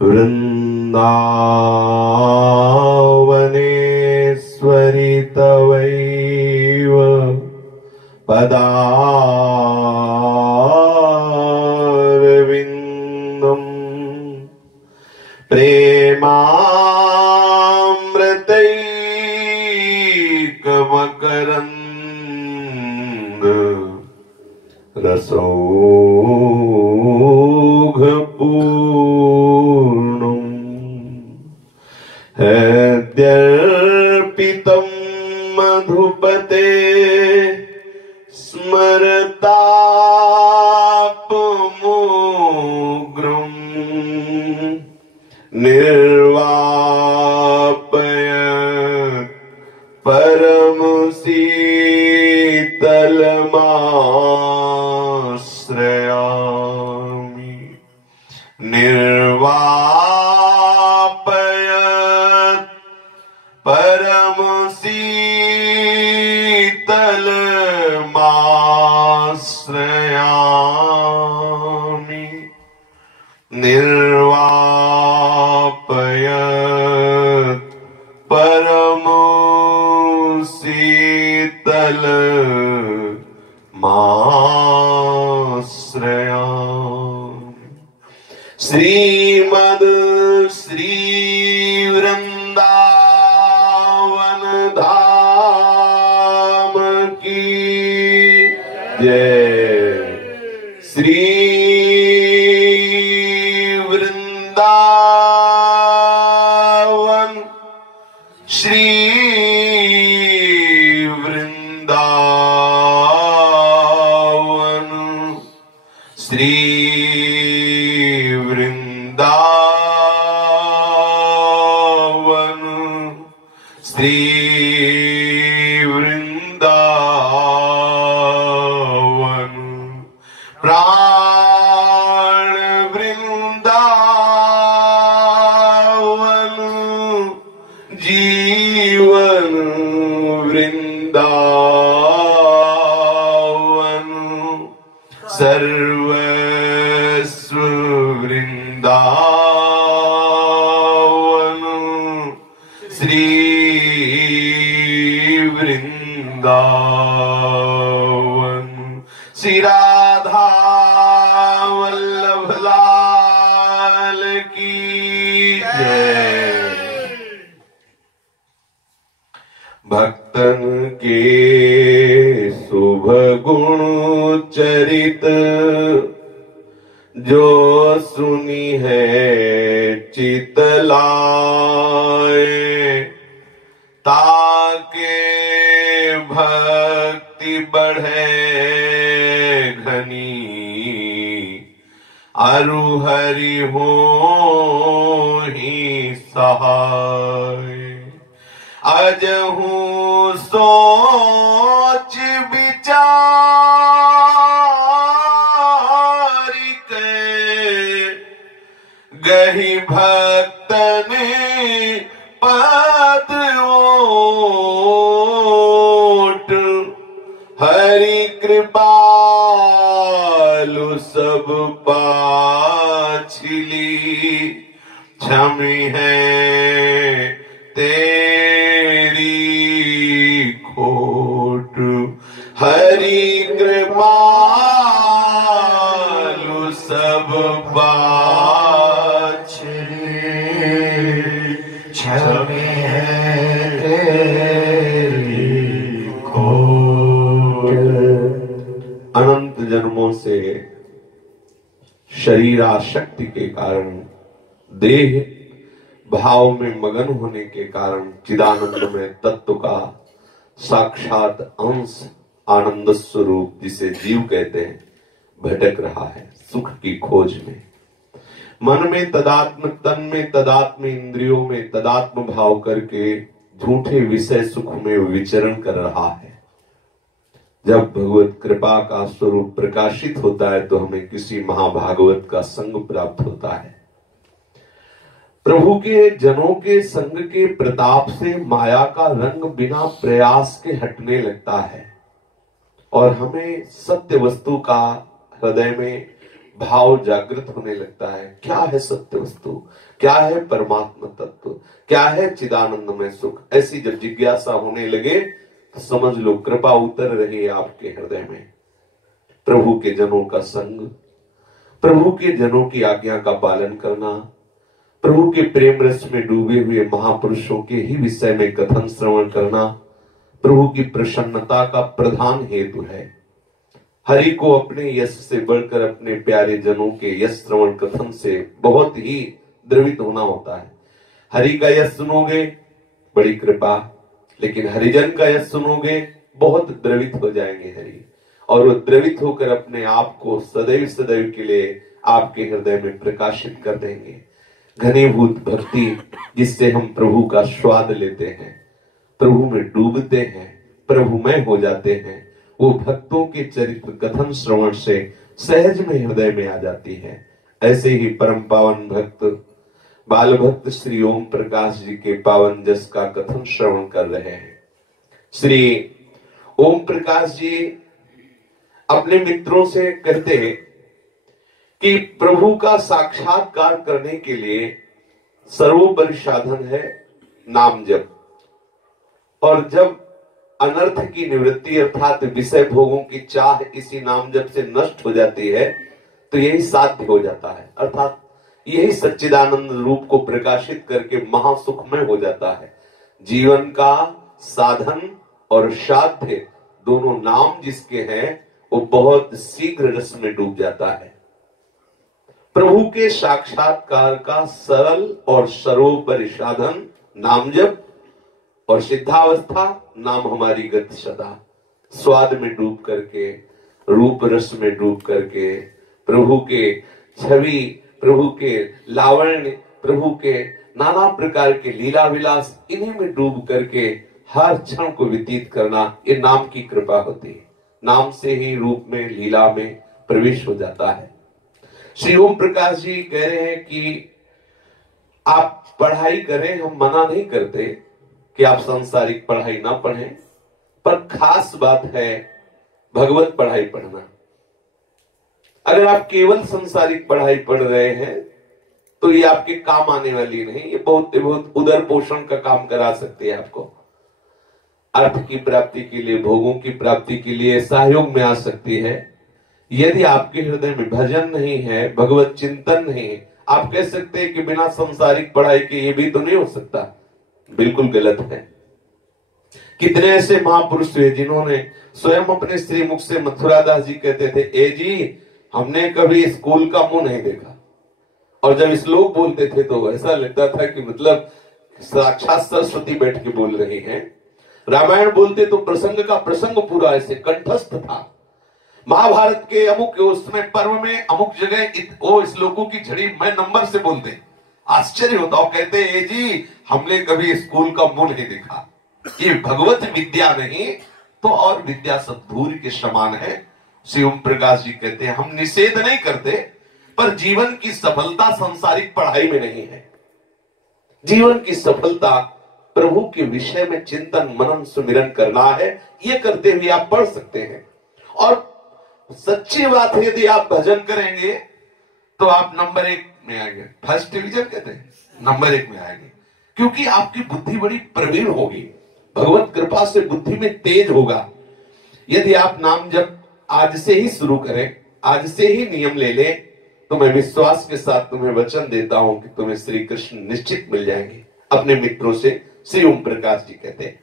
वृन्दावनेश्वरि तवैव पदारविन्दम् प्रेमामृतैकमकरन्द रसौघपूर्णम् हृद्यर्पितं मधुपते स्मरतापमोग्रम् निर्वापयत् परमशीतलमाश्रयामि निर्वापयत् परमशीतलमाश्रयामि निर्वापयत् परमशीतलमाश्रयामि। श्रीमद् श्री वृंदावन धाम की जय। श्री वृंदावन श्री वृंदावन श्री वृंदावन श्री वृंदावन प्राण वृंदावन जीवन वृंदावन सर्वस्व वृंदावन श्री वृंदावन। श्री राधा वल्लभ लाल की जय। भक्तन के शुभ गुण चरित जो सुनी है चितलाए ताके भक्ति बढ़े घनी अरु हरि हो ही सहाय। अजहू सोच विचार के गही भक्तन पद ओट हरि कृपालु सब पाछिली क्षमी है तेरी खोट हरि कृपालु सब पाछिली क्षमी है तेरी खोट। अनंत जन्मों से शरीर आसक्ति के कारण देह भाव में मगन होने के कारण चिदानंद में तत्व का साक्षात अंश आनंद स्वरूप जिसे जीव कहते हैं भटक रहा है सुख की खोज में। मन में तदात्म, तन में तदात्म, इंद्रियों में तदात्म भाव करके झूठे विषय सुख में विचरण कर रहा है। जब भगवत कृपा का स्वरूप प्रकाशित होता है तो हमें किसी महाभागवत का संग प्राप्त होता है। प्रभु के जनों के संग के प्रताप से माया का रंग बिना प्रयास के हटने लगता है और हमें सत्य वस्तु का हृदय में भाव जागृत होने लगता है। क्या है सत्य वस्तु, क्या है परमात्मा तत्व, क्या है चिदानंदमय सुख, ऐसी जब जिज्ञासा होने लगे तो समझ लो कृपा उतर रही है आपके हृदय में। प्रभु के जनों का संग, प्रभु के जनों की आज्ञा का पालन करना, प्रभु के प्रेम रस में डूबे हुए महापुरुषों के ही विषय में कथन श्रवण करना प्रभु की प्रसन्नता का प्रधान हेतु है। हरि को अपने यश से बढ़कर अपने प्यारे जनों के यश श्रवण कथन से बहुत ही द्रवित होना होता है। हरि का यश सुनोगे बड़ी कृपा, लेकिन हरिजन का यश सुनोगे बहुत द्रवित हो जाएंगे हरि, और वो द्रवित होकर अपने आप को सदैव सदैव के लिए आपके हृदय में प्रकाशित कर देंगे। घनीभूत भक्ति जिससे हम प्रभु का स्वाद लेते हैं, प्रभु में डूबते हैं, प्रभुमय हो जाते हैं, वो भक्तों के चरित्र कथन श्रवण से सहज में हृदय में आ जाती है। ऐसे ही परम पावन भक्त बाल भक्त श्री ओम प्रकाश जी के पावन जस का कथन श्रवण कर रहे हैं। श्री ओम प्रकाश जी अपने मित्रों से कहते हैं कि प्रभु का साक्षात्कार करने के लिए सर्वोपरि साधन है नाम जप, और जब अनर्थ की निवृत्ति अर्थात विषय भोगों की चाह इसी नाम जप से नष्ट हो जाती है तो यही साध्य हो जाता है, अर्थात यही सच्चिदानंद रूप को प्रकाशित करके महासुखमय हो जाता है। जीवन का साधन और साध्य दोनों नाम जिसके हैं वो बहुत शीघ्र रस में डूब जाता है। प्रभु के साक्षात्कार का सरल और सर्वोपरि साधन नाम जप, और सिद्धावस्था नाम हमारी गति सदा, स्वाद में डूब करके, रूप रस में डूब करके, प्रभु के छवि, प्रभु के लावण्य, प्रभु के नाना प्रकार के लीला विलास, इन्हीं में डूब करके हर क्षण को व्यतीत करना, ये नाम की कृपा होती है। नाम से ही रूप में, लीला में प्रवेश हो जाता है। श्री ओम प्रकाश जी कह रहे हैं कि आप पढ़ाई करें, हम मना नहीं करते कि आप सांसारिक पढ़ाई ना पढ़ें, पर खास बात है भगवत पढ़ाई पढ़ना। अगर आप केवल सांसारिक पढ़ाई पढ़ रहे हैं तो ये आपके काम आने वाली नहीं, ये बहुत उदर पोषण का काम करा सकती है आपको। अर्थ की प्राप्ति के लिए, भोगों की प्राप्ति के लिए सहयोग में आ सकती है। यदि आपके हृदय में भजन नहीं है, भगवत चिंतन नहीं है, आप कह सकते हैं कि बिना सांसारिक पढ़ाई के ये भी तो नहीं हो सकता, बिल्कुल गलत है। कितने ऐसे महापुरुष हुए जिन्होंने स्वयं अपने श्री मुख से, मथुरादास जी कहते थे, ए जी हमने कभी स्कूल का मुंह नहीं देखा, और जब श्लोक बोलते थे तो ऐसा लगता था कि मतलब साक्षात सरस्वती बैठ के बोल रहे हैं। रामायण बोलते तो प्रसंग का प्रसंग पूरा ऐसे कंठस्थ था। महाभारत के अमुक उसमें पर्व में अमुक जगह वो श्लोकों की झड़ी मैं नंबर से बोलते, आश्चर्य होता। हो कहते ए जी हमने कभी स्कूल का मुंह नहीं देखा। ये भगवत विद्या नहीं तो और विद्या सद्भूरि के समान है। श्री ओम प्रकाश जी कहते हैं हम निषेध नहीं करते, पर जीवन की सफलता सांसारिक पढ़ाई में नहीं है। जीवन की सफलता प्रभु के विषय में चिंतन मनन सुमिरन करना है। ये करते हुए आप पढ़ सकते हैं। और सच्ची बात है, यदि आप भजन करेंगे तो आप नंबर 1 में आएंगे, फर्स्ट डिवीजन कहते हैं, नंबर 1 में आएंगे, क्योंकि आपकी बुद्धि बड़ी प्रवीण होगी, भगवत कृपा से बुद्धि में तेज होगा। यदि आप नाम जब आज से ही शुरू करें, आज से ही नियम ले लें, तो मैं विश्वास के साथ तुम्हें वचन देता हूं कि तुम्हें श्री कृष्ण निश्चित मिल जाएंगे। अपने मित्रों से श्री ओम प्रकाश जी कहते हैं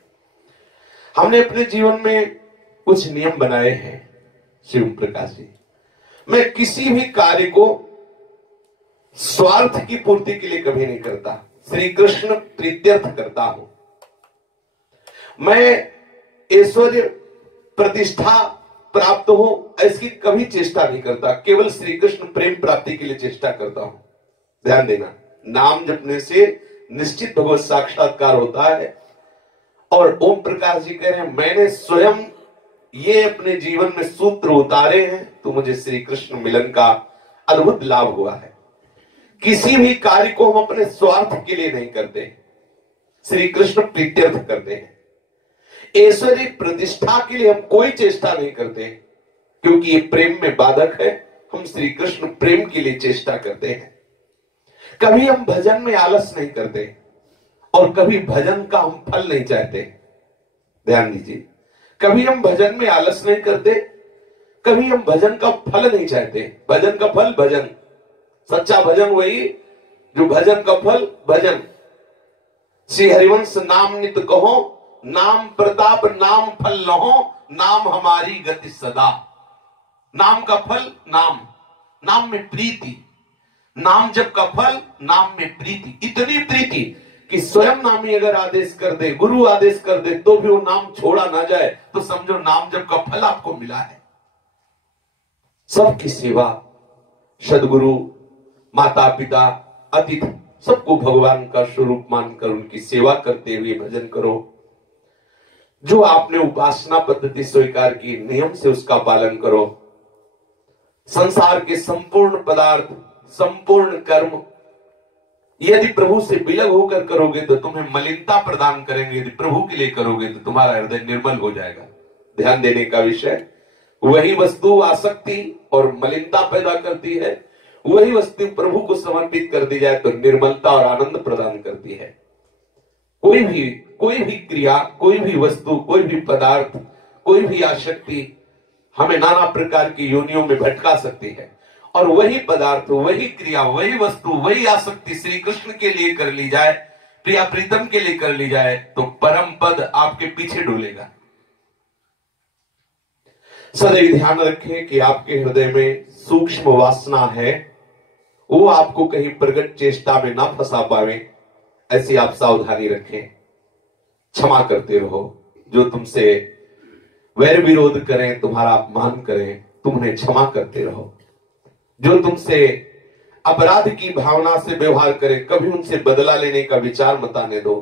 हमने अपने जीवन में कुछ नियम बनाए हैं। श्री ओम प्रकाश जी, मैं किसी भी कार्य को स्वार्थ की पूर्ति के लिए कभी नहीं करता, श्री कृष्ण प्रीत्यर्थ करता हूं। मैं ऐश्वर्य प्रतिष्ठा प्राप्त हो ऐसी कभी चेष्टा नहीं करता, केवल श्री कृष्ण प्रेम प्राप्ति के लिए चेष्टा करता हूं। ध्यान देना, नाम जपने से निश्चित भगवत साक्षात्कार होता है। और ओम प्रकाश जी कह रहे हैं मैंने स्वयं ये अपने जीवन में सूत्र उतारे हैं तो मुझे श्री कृष्ण मिलन का अद्भुत लाभ हुआ है। किसी भी कार्य को हम अपने स्वार्थ के लिए नहीं करते, श्री कृष्ण प्रीत्यर्थ करते हैं। ऐश्वर्य प्रतिष्ठा के लिए हम कोई चेष्टा नहीं करते, क्योंकि ये प्रेम में बाधक है, हम श्री कृष्ण प्रेम के लिए चेष्टा करते हैं। कभी हम भजन में आलस नहीं करते और कभी भजन का हम फल नहीं चाहते। ध्यान दीजिए, कभी हम भजन में आलस नहीं करते, कभी हम भजन का फल नहीं चाहते। भजन का फल भजन, सच्चा भजन वही जो भजन का फल भजन। श्री हरिवंश नाम नित कहो, नाम प्रताप नाम फल लहो, नाम हमारी गति सदा। नाम का फल नाम, नाम में प्रीति, नाम जप का फल नाम में प्रीति। इतनी प्रीति कि स्वयं नामी अगर आदेश कर दे, गुरु आदेश कर दे, तो भी वो नाम छोड़ा ना जाए, तो समझो नाम जप का फल आपको मिला है। सबकी सेवा, सदगुरु, माता पिता, अतिथि, सबको भगवान का स्वरूप मानकर उनकी सेवा करते हुए भजन करो। जो आपने उपासना पद्धति स्वीकार की, नियम से उसका पालन करो। संसार के संपूर्ण पदार्थ, संपूर्ण कर्म यदि प्रभु से विलग होकर करोगे तो तुम्हें मलिनता प्रदान करेंगे, यदि प्रभु के लिए करोगे तो तुम्हारा हृदय निर्मल हो जाएगा। ध्यान देने का विषय, वही वस्तु आसक्ति और मलिनता पैदा करती है, वही वस्तु प्रभु को समर्पित कर दी जाए तो निर्मलता और आनंद प्रदान करती है। कोई भी क्रिया, कोई भी वस्तु, कोई भी पदार्थ, कोई भी आसक्ति हमें नाना प्रकार की योनियों में भटका सकती है, और वही पदार्थ, वही क्रिया, वही वस्तु, वही आसक्ति श्री कृष्ण के लिए कर ली जाए, प्रिया प्रीतम के लिए कर ली जाए, तो परम पद आपके पीछे डोलेगा। सदैव ध्यान रखें कि आपके हृदय में सूक्ष्म वासना है, वो आपको कहीं प्रगट चेष्टा में ना फंसा पावे, ऐसी आप सावधानी रखें। क्षमा करते रहो। जो तुमसे वैर विरोध करें, तुम्हारा अपमान करें, तुम उन्हें क्षमा करते रहो। जो तुमसे अपराध की भावना से व्यवहार करें, कभी उनसे बदला लेने का विचार मत आने दो।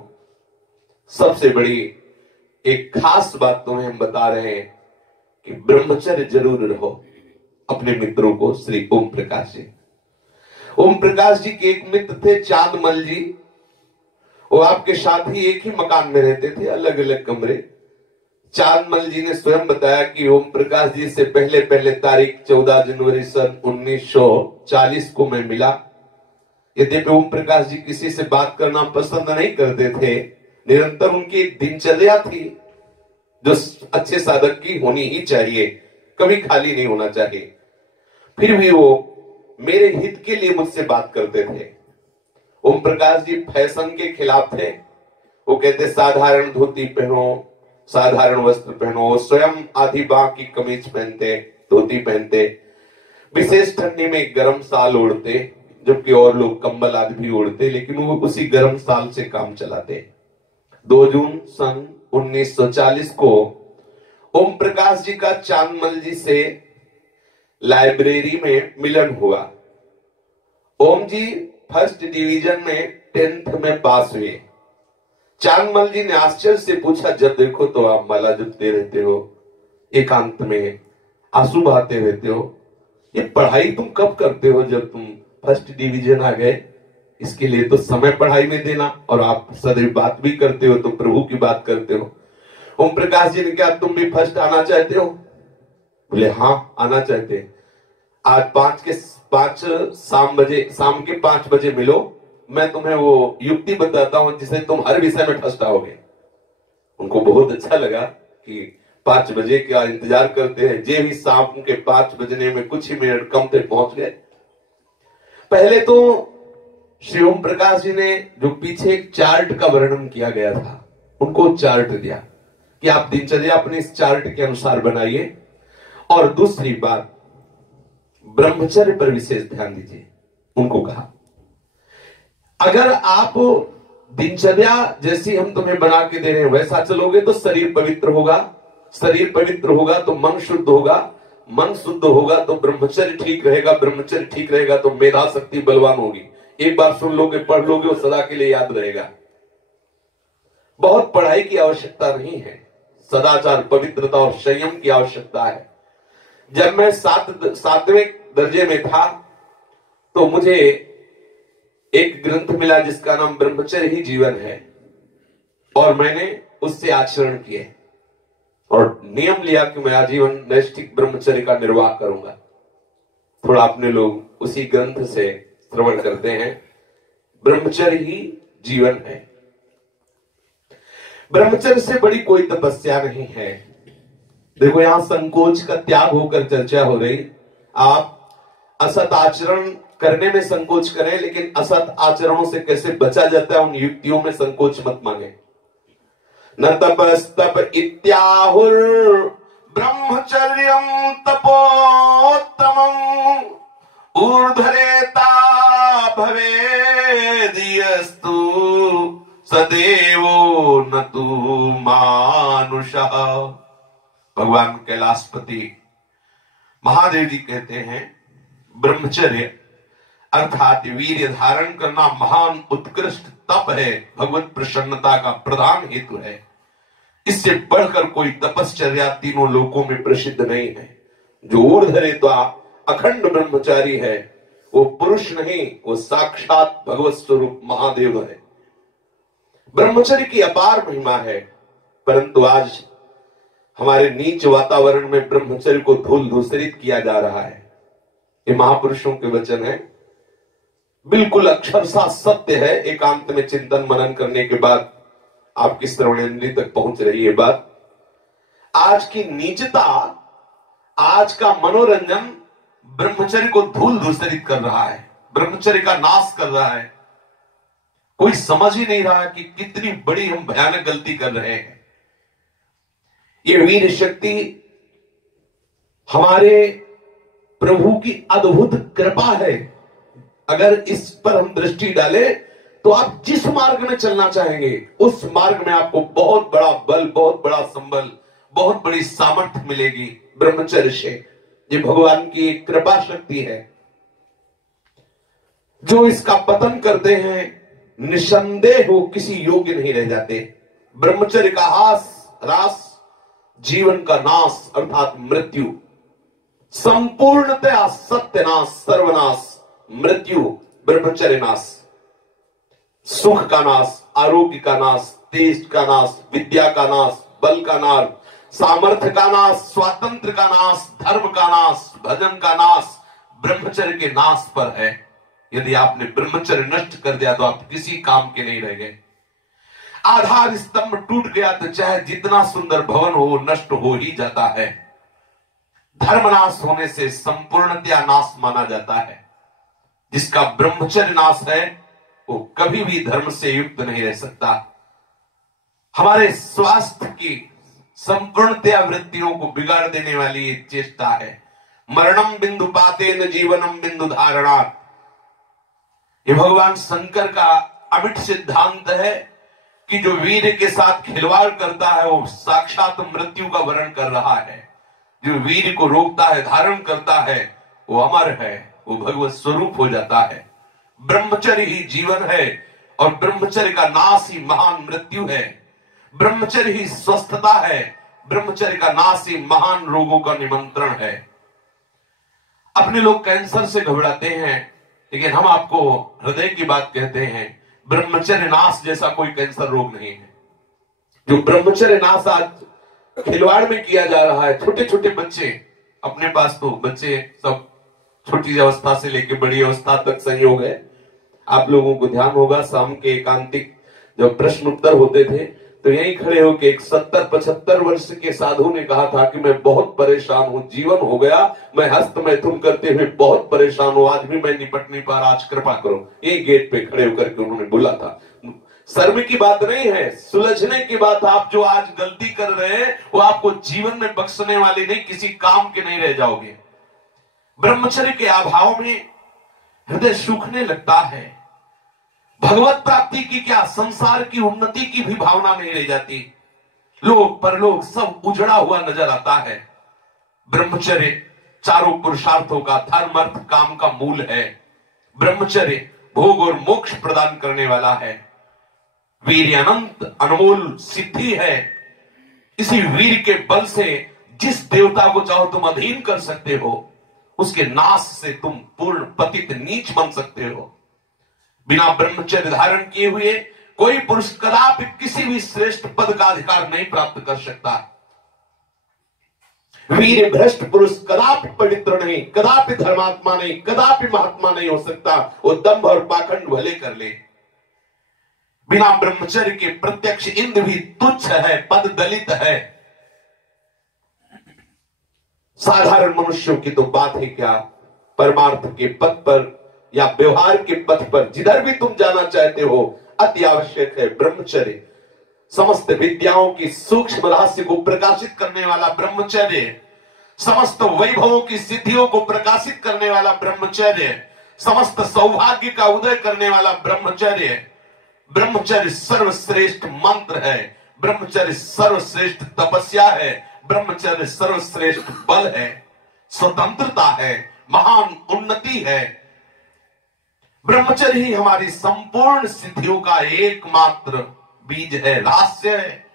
सबसे बड़ी एक खास बात तुम्हें हम बता रहे हैं कि ब्रह्मचर्य जरूर रहो। अपने मित्रों को, श्री ओम प्रकाश जी, ओम प्रकाश जी के एक मित्र थे चांदमल जी, वो आपके साथ ही एक ही मकान में रहते थे, अलग अलग कमरे। चांदमल जी ने स्वयं बताया कि ओम प्रकाश जी से पहले तारीख 14 जनवरी सन 1940 को मैं मिला। यद्यपि ओम प्रकाश जी किसी से बात करना पसंद नहीं करते थे, निरंतर उनकी एक दिनचर्या थी जो अच्छे साधक की होनी ही चाहिए, कभी खाली नहीं होना चाहिए। फिर भी वो मेरे हित के लिए मुझसे बात करते थे। ओम प्रकाश जी फैशन के खिलाफ थे। वो कहते साधारण धोती पहनो, साधारण वस्त्र पहनो। वो स्वयं आधी बाह की कमीज पहनते, धोती पहनते। विशेष ठंडी में गर्म साल ओढ़ते, जबकि और लोग कंबल आदि भी ओढ़ते, लेकिन वो उसी गर्म साल से काम चलाते। 2 जून सन 1940 को ओम प्रकाश जी का चांदमल जी से लाइब्रेरी में मिलन हुआ। ओम जी फर्स्ट डिवीजन में 10th में पास हुए। चांदमल जी ने आश्चर्य से पूछा, जब देखो तो आप माला जपते रहते हो, एकांत में आंसू बहाते रहते हो, ये पढ़ाई तुम कब करते हो? जब तुम फर्स्ट डिवीजन आ गए, इसके लिए तो समय पढ़ाई में देना, और आप सदैव बात भी करते हो तो प्रभु की बात करते हो। ओम प्रकाश जी ने क्या तुम भी फर्स्ट आना चाहते हो? बोले हाँ आना चाहते हैं। आज 5 शाम के 5 बजे मिलो, मैं तुम्हें वो युक्ति बताता हूं जिसे तुम हर विषय में फर्स्ट आओगे। उनको बहुत अच्छा लगा कि 5 बजे का इंतजार करते हैं, जे भी शाम के 5 बजने में कुछ ही मिनट कम थे पहुंच गए। पहले तो श्री ओम प्रकाश जी ने जो पीछे एक चार्ट का वर्णन किया गया था, उनको चार्ट दिया कि आप दिनचर्या अपने इस चार्ट के अनुसार बनाइए। और दूसरी बात, ब्रह्मचर्य पर विशेष ध्यान दीजिए। उनको कहा अगर आप दिनचर्या जैसी हम तुम्हें बना के दे रहे हैं वैसा चलोगे तो शरीर पवित्र होगा, शरीर पवित्र होगा तो मन शुद्ध होगा, मन शुद्ध होगा तो ब्रह्मचर्य ठीक रहेगा, ब्रह्मचर्य ठीक रहेगा तो मेधा शक्ति बलवान होगी। एक बार सुन लोगे, पढ़ लोगे, वो सदा के लिए याद रहेगा। बहुत पढ़ाई की आवश्यकता नहीं है, सदाचार, पवित्रता और संयम की आवश्यकता है। जब मैं 7वें दर्जे में था तो मुझे एक ग्रंथ मिला जिसका नाम ब्रह्मचर्य ही जीवन है, और मैंने उससे आचरण किए और नियम लिया कि मैं आजीवन नैष्ठिक ब्रह्मचर्य का निर्वाह करूंगा। थोड़ा अपने लोग उसी ग्रंथ से श्रवण करते हैं। ब्रह्मचर्य ही जीवन है। ब्रह्मचर्य से बड़ी कोई तपस्या नहीं है। देखो यहां संकोच का त्याग होकर चर्चा हो रही। आप असत आचरण करने में संकोच करें, लेकिन असत आचरणों से कैसे बचा जाता है उन युक्तियों में संकोच मत माने। न तपस्तप इत्याहुर ब्रह्मचर्यं तपोत्तमं ऊर्ध्वरेता भवेदियस्तु सदेवो न तु मानुषः। भगवान कैलाशपति महादेव जी कहते हैं ब्रह्मचर्य अर्थात वीर्य धारण करना महान उत्कृष्ट तप है, भगवत प्रसन्नता का प्रधान हेतु है। इससे बढ़कर कोई तपश्चर्या तीनों लोकों में प्रसिद्ध नहीं है। जो ऊर्ध्वरेता अखंड ब्रह्मचारी है वो पुरुष नहीं, वो साक्षात भगवत स्वरूप महादेव है। ब्रह्मचर्य की अपार महिमा है, परंतु आज हमारे नीच वातावरण में ब्रह्मचर्य को धूल धूसरित किया जा रहा है। ये महापुरुषों के वचन है, बिल्कुल अक्षरशः सत्य है। एकांत में चिंतन मनन करने के बाद आपकी श्रवणेंद्रिय तक पहुंच रही है बात। आज की नीचता, आज का मनोरंजन ब्रह्मचर्य को धूल धूसरित कर रहा है, ब्रह्मचर्य का नाश कर रहा है। कोई समझ ही नहीं रहा कि कितनी बड़ी हम भयानक गलती कर रहे हैं। ये वीर शक्ति हमारे प्रभु की अद्भुत कृपा है। अगर इस पर हम दृष्टि डालें तो आप जिस मार्ग में चलना चाहेंगे उस मार्ग में आपको बहुत बड़ा बल, बहुत बड़ा संबल, बहुत बड़ी सामर्थ्य मिलेगी ब्रह्मचर्य से। ये भगवान की कृपा शक्ति है। जो इसका पतन करते हैं निसंदेह वो किसी योग्य नहीं रह जाते। ब्रह्मचर्य का ह्रास जीवन का नाश अर्थात मृत्यु, संपूर्णतया सत्यनाश, सर्वनाश, मृत्यु, ब्रह्मचर्य नाश, सुख का नाश, आरोग्य का नाश, तेज का नाश, विद्या का नाश, बल का नाश, सामर्थ्य का नाश, स्वातंत्र का नाश, धर्म का नाश, भजन का नाश ब्रह्मचर्य के नाश पर है। यदि आपने ब्रह्मचर्य नष्ट कर दिया तो आप किसी काम के नहीं रह गए। आधार स्तंभ टूट गया तो चाहे जितना सुंदर भवन हो नष्ट हो ही जाता है। धर्मनाश होने से संपूर्णतया नाश माना जाता है। जिसका ब्रह्मचर्य नाश है वो कभी भी धर्म से युक्त नहीं रह सकता। हमारे स्वास्थ्य की संपूर्णतया वृत्तियों को बिगाड़ देने वाली एक चेष्टा है। मरणम बिंदु पातेन जीवनम बिंदु धारणात्। ये भगवान शंकर का अमिट सिद्धांत है कि जो वीर के साथ खिलवाड़ करता है वो साक्षात मृत्यु का वर्ण कर रहा है। जो वीर को रोकता है, धारण करता है, वो अमर है, वो भगवत स्वरूप हो जाता है। ब्रह्मचर्य ही जीवन है और ब्रह्मचर्य का नाश ही महान मृत्यु है। ब्रह्मचर्य ही स्वस्थता है, ब्रह्मचर्य का नाश ही महान रोगों का निमंत्रण है। अपने लोग कैंसर से घबराते हैं, लेकिन हम आपको हृदय की बात कहते हैं, ब्रह्मचर्य नाश जैसा कोई कैंसर रोग नहीं है। जो ब्रह्मचर्य नाश आज खिलवाड़ में किया जा रहा है। छोटे छोटे बच्चे, अपने पास तो बच्चे सब छोटी अवस्था से लेकर बड़ी अवस्था तक संयोग है। आप लोगों को ध्यान होगा शाम के एकांतिक जब प्रश्न उत्तर होते थे तो यहीं खड़े होकर एक 70-75 वर्ष के साधु ने कहा था कि मैं बहुत परेशान हूं, जीवन हो गया, मैं हस्त मैथुन करते हुए बहुत परेशान हूं, आज भी मैं निपट नहीं पा रहा, आज कृपा करो। यही गेट पे खड़े होकर के उन्होंने बोला था। शर्म की बात नहीं है, सुलझने की बात। आप जो आज गलती कर रहे हैं वो आपको जीवन में बख्शने वाली नहीं, किसी काम के नहीं रह जाओगे। ब्रह्मचर्य के अभाव में हृदय सूखने लगता है। भगवत प्राप्ति की क्या, संसार की उन्नति की भी भावना नहीं रह जाती। लोग परलोक सब उजड़ा हुआ नजर आता है। ब्रह्मचर्य चारों पुरुषार्थों का, धर्म अर्थ काम का मूल है। ब्रह्मचर्य भोग और मोक्ष प्रदान करने वाला है। वीर अनंत अनमोल सिद्धि है। इसी वीर के बल से जिस देवता को चाहो तुम अधीन कर सकते हो, उसके नाश से तुम पूर्ण पतित नीच बन सकते हो। बिना ब्रह्मचर्य धारण किए हुए कोई पुरुष कदापि किसी भी श्रेष्ठ पद का अधिकार नहीं प्राप्त कर सकता। वीर भ्रष्ट पुरुष कदापि पवित्र नहीं, कदापि धर्मात्मा नहीं, कदापि महात्मा नहीं हो सकता। वो दंभ और पाखंड भले कर ले, बिना ब्रह्मचर्य के प्रत्यक्ष इंद्र भी तुच्छ है, पद दलित है। साधारण मनुष्यों की तो बात है क्या, परमार्थ के पथ पर या व्यवहार के पथ पर जिधर भी तुम जाना चाहते हो, अति आवश्यक है ब्रह्मचर्य। समस्त विद्याओं की सूक्ष्म रहस्य को प्रकाशित करने वाला ब्रह्मचर्य, समस्त वैभवों की सिद्धियों को प्रकाशित करने वाला ब्रह्मचर्य, समस्त सौभाग्य का उदय करने वाला ब्रह्मचर्य। ब्रह्मचर्य सर्वश्रेष्ठ मंत्र है, ब्रह्मचर्य सर्वश्रेष्ठ तपस्या है, ब्रह्मचर्य सर्वश्रेष्ठ बल है, स्वतंत्रता है, महान उन्नति है। ब्रह्मचर्य ही हमारी संपूर्ण सिद्धियों का एकमात्र बीज है, रहस्य है।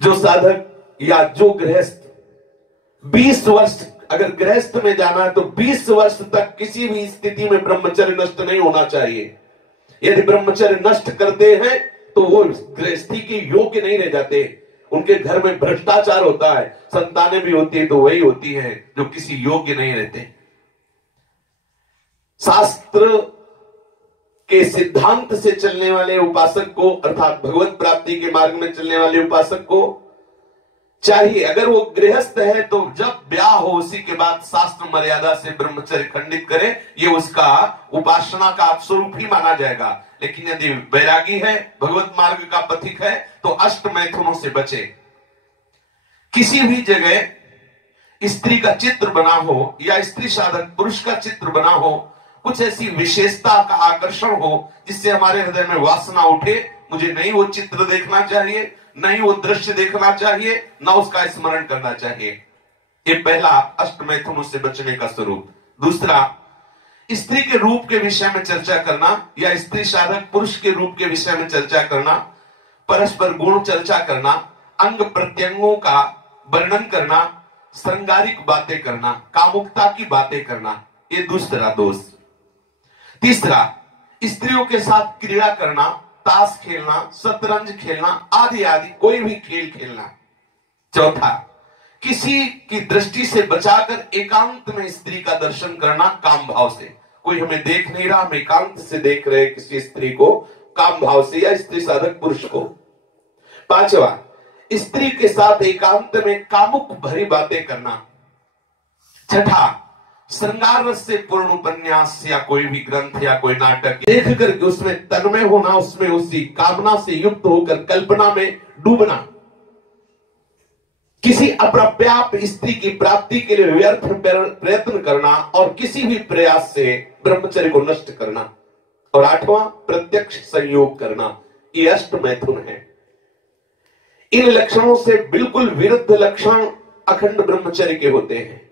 जो साधक या जो गृहस्थ 20 वर्ष, अगर गृहस्थ में जाना है तो 20 वर्ष तक किसी भी स्थिति में ब्रह्मचर्य नष्ट नहीं होना चाहिए। यदि ब्रह्मचर्य नष्ट करते हैं तो वो गृहस्थी के योग्य नहीं रह जाते, उनके घर में भ्रष्टाचार होता है, संतानें भी होती है तो वही होती है जो किसी योग्य नहीं रहते। शास्त्र के सिद्धांत से चलने वाले उपासक को, अर्थात भगवत प्राप्ति के मार्ग में चलने वाले उपासक को चाहिए, अगर वो गृहस्थ है तो जब ब्याह हो उसी के बाद शास्त्र मर्यादा से ब्रह्मचर्य खंडित करे, ये उसका उपासना का स्वरूप ही माना जाएगा। लेकिन यदि वैरागी है, भगवत मार्ग का पथिक है, तो अष्ट मैथुनों से बचे। किसी भी जगह स्त्री का चित्र बना हो या स्त्री साधक पुरुष का चित्र बना हो, कुछ ऐसी विशेषता का आकर्षण हो जिससे हमारे हृदय में वासना उठे, मुझे नहीं वो चित्र देखना चाहिए, नहीं वो दृश्य देखना चाहिए, ना उसका स्मरण करना चाहिए। ये पहला अष्ट मैथुनों से बचने का स्वरूप। दूसरा, स्त्री के रूप के विषय में चर्चा करना या स्त्री साधक पुरुष के रूप के विषय में चर्चा करना, परस्पर गुण चर्चा करना, अंग प्रत्यंगों का वर्णन करना, श्रृंगारिक बातें करना, कामुकता की बातें करना, ये दूसरा दोष। तीसरा, स्त्रियों के साथ क्रीड़ा करना, ताश खेलना, शतरंज खेलना, आदि आदि कोई भी खेल खेलना। चौथा, किसी की दृष्टि से बचाकर एकांत में स्त्री का दर्शन करना काम भाव से। कोई हमें देख नहीं रहा, हम एकांत से देख रहे किसी स्त्री को काम भाव से या स्त्री साधक पुरुष को। पांचवा, स्त्री के साथ एकांत में कामुक भरी बातें करना। छठा, श्रृंगार रस से पूर्ण उपन्यास या कोई भी ग्रंथ या कोई नाटक देख करके उसमें तन्मय होना, उसमें उसी कामना से युक्त होकर कल्पना में डूबना। किसी अप्राप्याप स्त्री की प्राप्ति के लिए व्यर्थ प्रयत्न करना और किसी भी प्रयास से ब्रह्मचर्य को नष्ट करना। और आठवां, प्रत्यक्ष संयोग करना। ये अष्ट मैथुन है। इन लक्षणों से बिल्कुल विरुद्ध लक्षण अखंड ब्रह्मचर्य के होते हैं।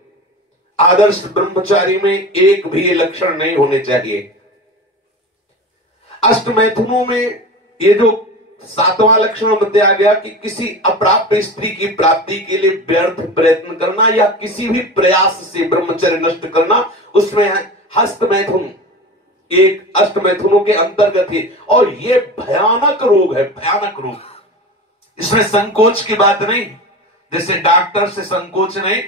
आदर्श ब्रह्मचारी में एक भी ये लक्षण नहीं होने चाहिए। अष्ट मैथुनों में ये जो सातवां लक्षण बताया गया कि किसी अप्राप्य स्त्री की प्राप्ति के लिए व्यर्थ प्रयत्न करना या किसी भी प्रयास से ब्रह्मचर्य नष्ट करना, उसमें हस्त मैथुन एक अष्ट मैथुनों के अंतर्गत है। और ये भयानक रोग है, भयानक रोग। इसमें संकोच की बात नहीं, जैसे डॉक्टर से संकोच नहीं,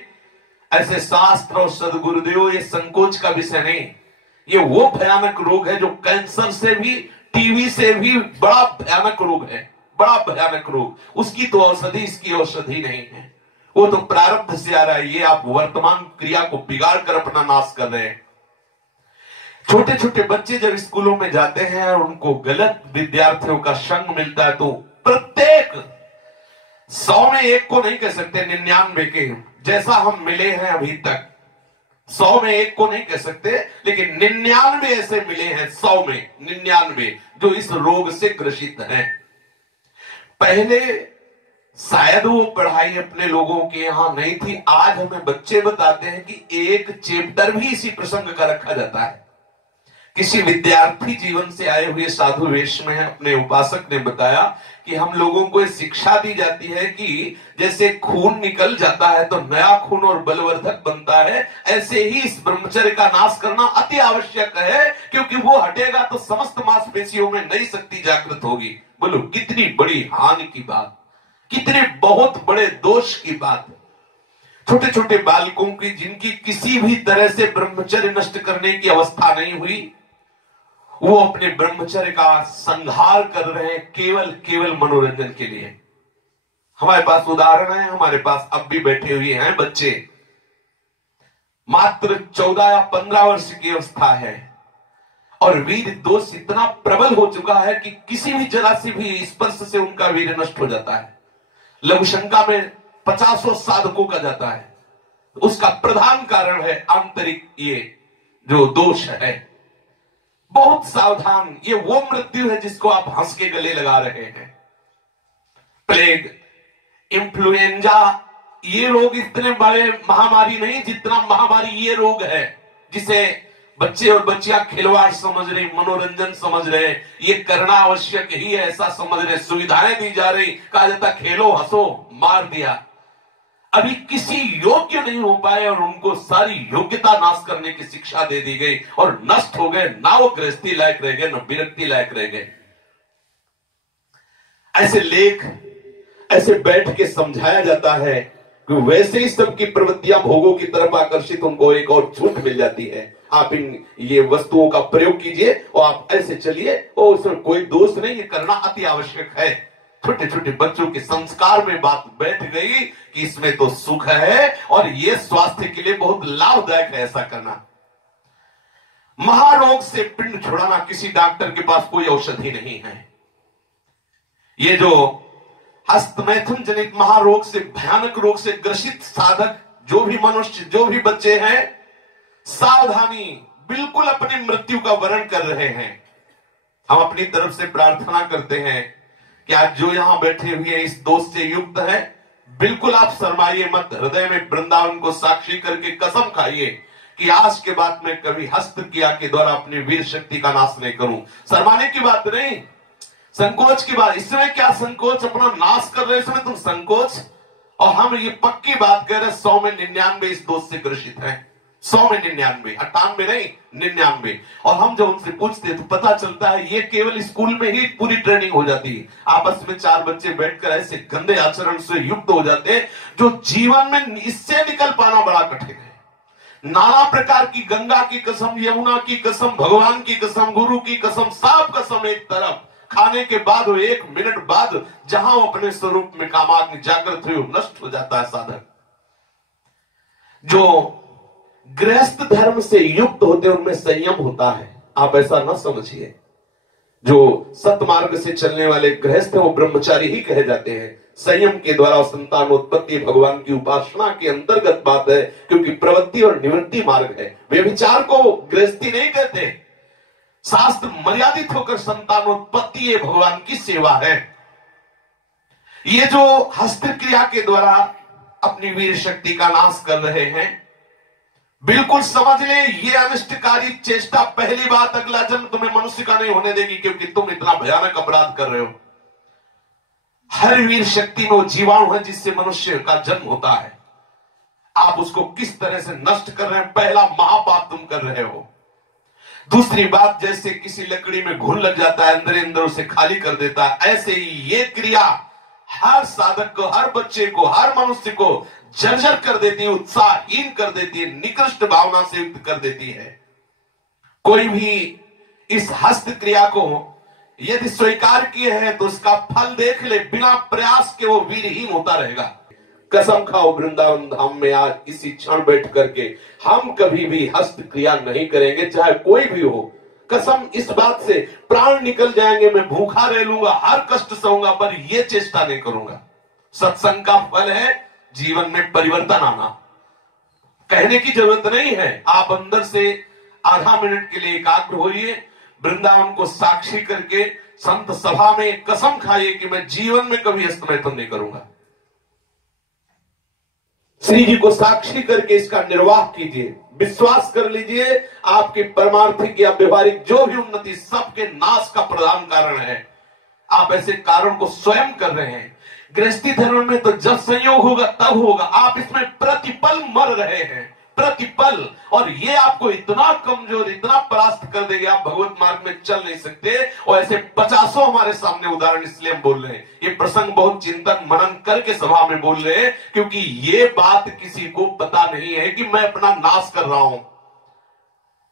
ऐसे शास्त्र और सदगुरुदेव ये संकोच का विषय नहीं। ये वो भयानक रोग है जो कैंसर से भी, टीवी से भी बड़ा भयानक रोग है, बड़ा भयानक रोग। उसकी तो औषधि, इसकी औषधि नहीं है। वो तो प्रारब्ध से आ रहा है। ये आप वर्तमान क्रिया को बिगाड़ कर अपना नाश कर रहे हैं। छोटे छोटे बच्चे जब स्कूलों में जाते हैं और उनको गलत विद्यार्थियों का संग मिलता है तो प्रत्येक 100 में एक को नहीं कह सकते, 99 के जैसा हम मिले हैं अभी तक, 100 में एक को नहीं कह सकते, लेकिन 99 ऐसे मिले हैं, 100 में 99 जो इस रोग से ग्रसित हैं। पहले शायद वो पढ़ाई अपने लोगों के यहां नहीं थी, आज हमें बच्चे बताते हैं कि एक चैप्टर भी इसी प्रसंग का रखा जाता है। किसी विद्यार्थी जीवन से आए हुए साधु वेश में अपने उपासक ने बताया कि हम लोगों को शिक्षा दी जाती है कि जैसे खून निकल जाता है तो नया खून और बलवर्धक बनता है, ऐसे ही इस ब्रह्मचर्य का नाश करना अति आवश्यक है, क्योंकि वो हटेगा तो समस्त मांसपेशियों में नई शक्ति जागृत होगी। बोलो कितनी बड़ी हानि की बात। कितने बहुत बड़े दोष की बात है। छोटे छोटे बालकों की जिनकी किसी भी तरह से ब्रह्मचर्य नष्ट करने की अवस्था नहीं हुई, वो अपने ब्रह्मचर्य का संहार कर रहे हैं केवल केवल मनोरंजन के लिए। हमारे पास उदाहरण है, हमारे पास अब भी बैठे हुए हैं बच्चे, मात्र 14 या 15 वर्ष की अवस्था है और वीर दोष इतना प्रबल हो चुका है कि किसी भी जरा से भी स्पर्श से उनका वीर नष्ट हो जाता है। लघुशंका में 50 साधकों का जाता है। उसका प्रधान कारण है आंतरिक ये जो दोष है। बहुत सावधान, ये वो मृत्यु है जिसको आप हंस के गले लगा रहे हैं। प्लेग, इन्फ्लुएंजा, ये रोग इतने बड़े महामारी नहीं जितना महामारी ये रोग है, जिसे बच्चे और बच्चियां खिलवाड़ समझ रही, मनोरंजन समझ रहे, ये करना आवश्यक ही है ऐसा समझ रहे, सुविधाएं दी जा रही, कहा जाता खेलो हंसो, मार दिया। अभी किसी योग्य नहीं हो पाए और उनको सारी योग्यता नाश करने की शिक्षा दे दी गई और नष्ट हो गए। ना वो गृहस्थी लायक रह गए, ना विरक्ति लायक रह गए। ऐसे लेख ऐसे बैठ के समझाया जाता है कि वैसे ही सबकी प्रवृत्तियां भोगों की तरफ आकर्षित, उनको एक और छूट मिल जाती है। आप इन ये वस्तुओं का प्रयोग कीजिए और आप ऐसे चलिए और उसमें कोई दोष नहीं, ये करना अति आवश्यक है। छोटे छोटे बच्चों के संस्कार में बात बैठ गई कि इसमें तो सुख है और ये स्वास्थ्य के लिए बहुत लाभदायक है ऐसा करना। महारोग से पिंड छुड़ाना, किसी डॉक्टर के पास कोई औषधि नहीं है। ये जो हस्तमैथुन जनित महारोग से, भयानक रोग से ग्रसित साधक जो भी मनुष्य, जो भी बच्चे हैं, सावधानी, बिल्कुल अपनी मृत्यु का वर्ण कर रहे हैं। हम अपनी तरफ से प्रार्थना करते हैं कि आज जो यहां बैठे हुए इस दोष से युक्त है, बिल्कुल आप शर्माइए मत। हृदय में वृंदावन को साक्षी करके कसम खाइए कि आज के बाद मैं कभी हस्त क्रिया के द्वारा अपनी वीर शक्ति का नाश नहीं करूं। शर्माने की बात नहीं, संकोच की बात। इसमें क्या संकोच, अपना नाश कर रहे इसमें तुम संकोच। और हम ये पक्की बात कह रहे 100 में 99 इस दोष से ग्रसित हैं। 100 में 99, 98 नहीं 99। और हम जब उनसे पूछते हैं तो पता चलता है ये केवल स्कूल में ही पूरी ट्रेनिंग हो जाती है। आपस में 4 बच्चे बैठकर ऐसे गंदे आचरण से युक्त हो जाते हैं जो जीवन में इससे निकल पाना बड़ा कठिन है। नाना प्रकार की, गंगा की कसम, यमुना की कसम, भगवान की कसम, गुरु की कसम, सब कसम एक तरफ, खाने के बाद 1 मिनट बाद जहां वो अपने स्वरूप में कामाग्नि जागृत हुई, नष्ट हो जाता है साधक। जो गृहस्थ धर्म से युक्त होते हैं उनमें संयम होता है, आप ऐसा ना समझिए। जो सतमार्ग से चलने वाले गृहस्थ हैं वो ब्रह्मचारी ही कहे जाते हैं। संयम के द्वारा संतानोत्पत्ति भगवान की उपासना के अंतर्गत बात है, क्योंकि प्रवृत्ति और निवृत्ति मार्ग है। व्यभिचार को गृहस्थी नहीं कहते। शास्त्र मर्यादित होकर संतानोत्पत्ति ये भगवान की सेवा है। ये जो हस्त क्रिया के द्वारा अपनी वीर शक्ति का नाश कर रहे हैं, बिल्कुल समझ ले ये अनिष्टकारी चेष्टा पहली बात अगला जन्म तुम्हें मनुष्य का नहीं होने देगी, क्योंकि तुम इतना भयानक अपराध कर रहे हो। हर वीर शक्ति में वो जीवाणु है जिससे मनुष्य का जन्म होता है। आप उसको किस तरह से नष्ट कर रहे हैं, पहला महापाप तुम कर रहे हो। दूसरी बात, जैसे किसी लकड़ी में घुन लग जाता है, अंदर अंदर उसे खाली कर देता है, ऐसे ही ये क्रिया हर साधक को, हर बच्चे को, हर मनुष्य को जर्जर कर देती है, उत्साहहीन कर देती है, निकृष्ट भावना से युक्त कर देती है। कोई भी इस हस्त क्रिया को यदि स्वीकार किए हैं तो उसका फल देख ले, बिना प्रयास के वो वीरहीन होता रहेगा। कसम खाओ वृंदावन धाम में आज इसी क्षण बैठ करके हम कभी भी हस्त क्रिया नहीं करेंगे, चाहे कोई भी हो। कसम इस बात से, प्राण निकल जाएंगे, मैं भूखा रह लूंगा, हर कष्ट सहूंगा, पर यह चेष्टा नहीं करूंगा। सत्संग का फल है जीवन में परिवर्तन आना। कहने की जरूरत नहीं है, आप अंदर से आधा मिनट के लिए एकाग्र होइए, वृंदावन को साक्षी करके संत सभा में कसम खाइए कि मैं जीवन में कभी हस्तमैथुन नहीं करूंगा। श्री जी को साक्षी करके इसका निर्वाह कीजिए। विश्वास कर लीजिए आपकी परमार्थिक या व्यवहारिक जो भी उन्नति सबके नाश का प्रधान कारण है। आप ऐसे कारण को स्वयं कर रहे हैं। गृहस्थी धर्म में तो जब संयोग होगा तब होगा, आप इसमें प्रतिपल मर रहे हैं, प्रतिपल दुर्बल और ये आपको इतना कमजोर, इतना परास्त कर देगा, आप भगवत मार्ग में चल नहीं सकते। और ऐसे 50 हमारे सामने उदाहरण इसलिए हम बोल रहे हैं, ये प्रसंग बहुत चिंतन मनन करके सभा में बोल रहे हैं, क्योंकि ये बात किसी को पता नहीं है कि मैं अपना नाश कर रहा हूं।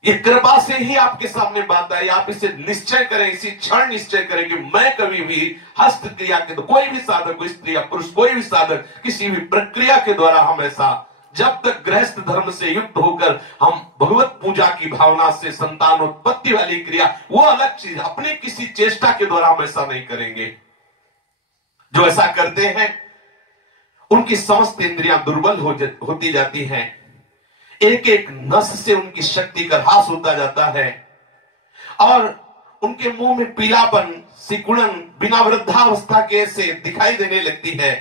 ये कृपा से ही आपके सामने बात आई। आप इसे निश्चय करें, इसी क्षण निश्चय करें कि मैं कभी भी हस्त क्रिया के, तो कोई भी साधक, कोई स्त्री या पुरुष, कोई भी साधक किसी भी प्रक्रिया के द्वारा हम ऐसा, जब तक गृहस्थ धर्म से युक्त होकर हम भगवत पूजा की भावना से संतानोत्पत्ति वाली क्रिया, वो अलग चीज, अपने किसी चेष्टा के द्वारा हम ऐसा नहीं करेंगे। जो ऐसा करते हैं उनकी समस्त इंद्रियां दुर्बल होती जाती हैं, एक एक नस से उनकी शक्ति का ह्रास होता जाता है और उनके मुंह में पीलापन, सिकुड़न बिना वृद्धावस्था के से दिखाई देने लगती है।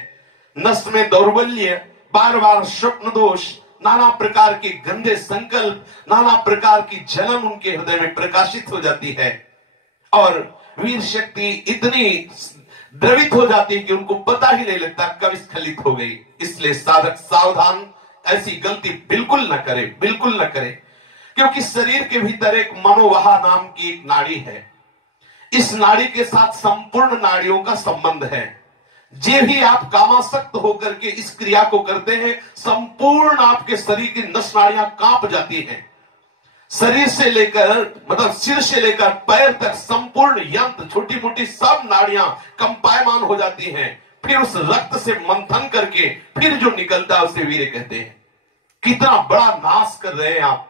नस में दौर्बल्य, बार बार स्वप्न दोष, नाना प्रकार के गंदे संकल्प, नाना प्रकार की जलन उनके हृदय में प्रकाशित हो जाती है और वीर शक्ति इतनी द्रवित हो जाती है कि उनको पता ही नहीं लगता कब स्खलित हो गई। इसलिए साधक सावधान, ऐसी गलती बिल्कुल न करे, बिल्कुल न करे, क्योंकि शरीर के भीतर एक मनोवाहा नाम की एक नाड़ी है। इस नाड़ी के साथ संपूर्ण नाड़ियों का संबंध है। जे भी आप कामासक्त होकर के इस क्रिया को करते हैं, संपूर्ण आपके शरीर की नस नाड़ियां कांप जाती हैं। शरीर से लेकर, मतलब सिर से लेकर पैर तक संपूर्ण यंत्र, छोटी मोटी सब नाड़ियां कंपायमान हो जाती हैं। फिर उस रक्त से मंथन करके फिर जो निकलता है उसे वीर्य कहते हैं। कितना बड़ा नाश कर रहे हैं आप।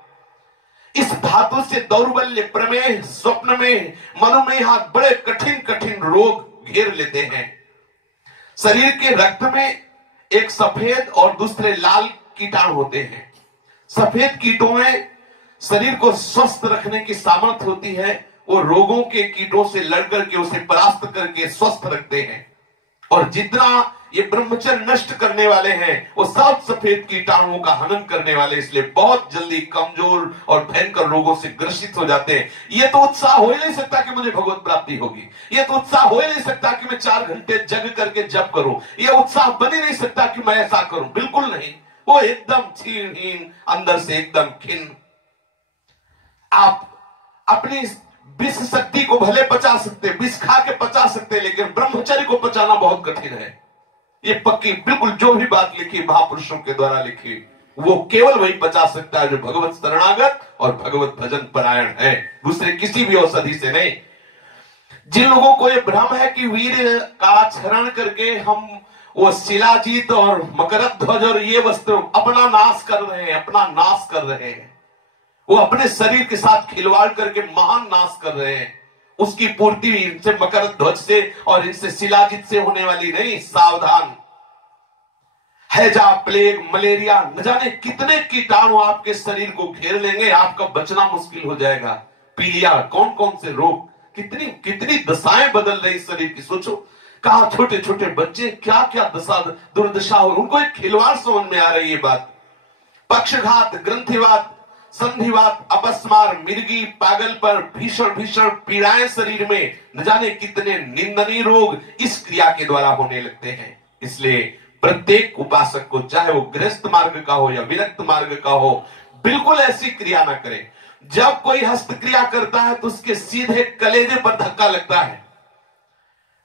इस धातु से दौर्बल्य, प्रमेह, स्वप्न में, मधुमेह, बड़े कठिन कठिन रोग घेर लेते हैं। शरीर के रक्त में एक सफेद और दूसरे लाल कीटाणु होते हैं। सफेद कीटों में शरीर को स्वस्थ रखने की सामर्थ्य होती है। वो रोगों के कीटों से लड़कर के उसे परास्त करके स्वस्थ रखते हैं। और जितना ये ब्रह्मचर्य नष्ट करने वाले हैं, वो सब सफेद कीटाणुओं का हनन करने वाले, इसलिए बहुत जल्दी कमजोर और भयंकर रोगों से ग्रसित हो जाते हैं। ये तो उत्साह हो ही नहीं सकता कि मुझे भगवत प्राप्ति होगी। ये तो उत्साह हो ही नहीं सकता कि मैं 4 घंटे जग करके जप करूं। ये उत्साह बन ही नहीं सकता कि मैं ऐसा करूं। बिल्कुल नहीं। वो एकदम क्षीणहीन, अंदर से एकदम खिन्न। आप अपनी विष शक्ति को भले पचा सकते, विष खा के पचा सकते, लेकिन ब्रह्मचर्य को पचाना बहुत कठिन है। ये पक्की, बिल्कुल जो भी बात लिखी महापुरुषों के द्वारा लिखी, वो केवल वही पचा सकता है जो भगवत शरणागत और भगवत भजन परायण है, दूसरे किसी भी औषधि से नहीं। जिन लोगों को ये भ्रम है कि वीर का आचरण करके हम वो शिलाजीत और मकरध्वज और ये वस्त्र अपना नाश कर रहे हैं, अपना नाश कर रहे हैं, वो अपने शरीर के साथ खिलवाड़ करके महान नाश कर रहे हैं। उसकी पूर्ति इनसे मकरध्वज से और इनसे शिलाजीत से होने वाली नहीं। सावधान। हैजा, प्लेग, मलेरिया, न जाने कितने कीटाणु आपके शरीर को घेर लेंगे, आपका बचना मुश्किल हो जाएगा। पीलिया, कौन कौन से रोग, कितनी कितनी दशाएं बदल रही शरीर की। सोचो, कहा छोटे छोटे बच्चे क्या क्या दशा, दुर्दशा हो, उनको एक खिलवाड़ समझ में आ रही है बात। पक्षघात, ग्रंथिवात, संधिवात, अपस्मार, मिर्गी, पागल पर भीषण भीषण पीड़ाएं शरीर में, न जाने कितने निंदनीय रोग इस क्रिया के द्वारा होने लगते हैं। इसलिए प्रत्येक उपासक को, चाहे वो गृहस्थ मार्ग का हो या विरक्त मार्ग का हो, बिल्कुल ऐसी क्रिया ना करे। जब कोई हस्त क्रिया करता है तो उसके सीधे कलेजे पर धक्का लगता है।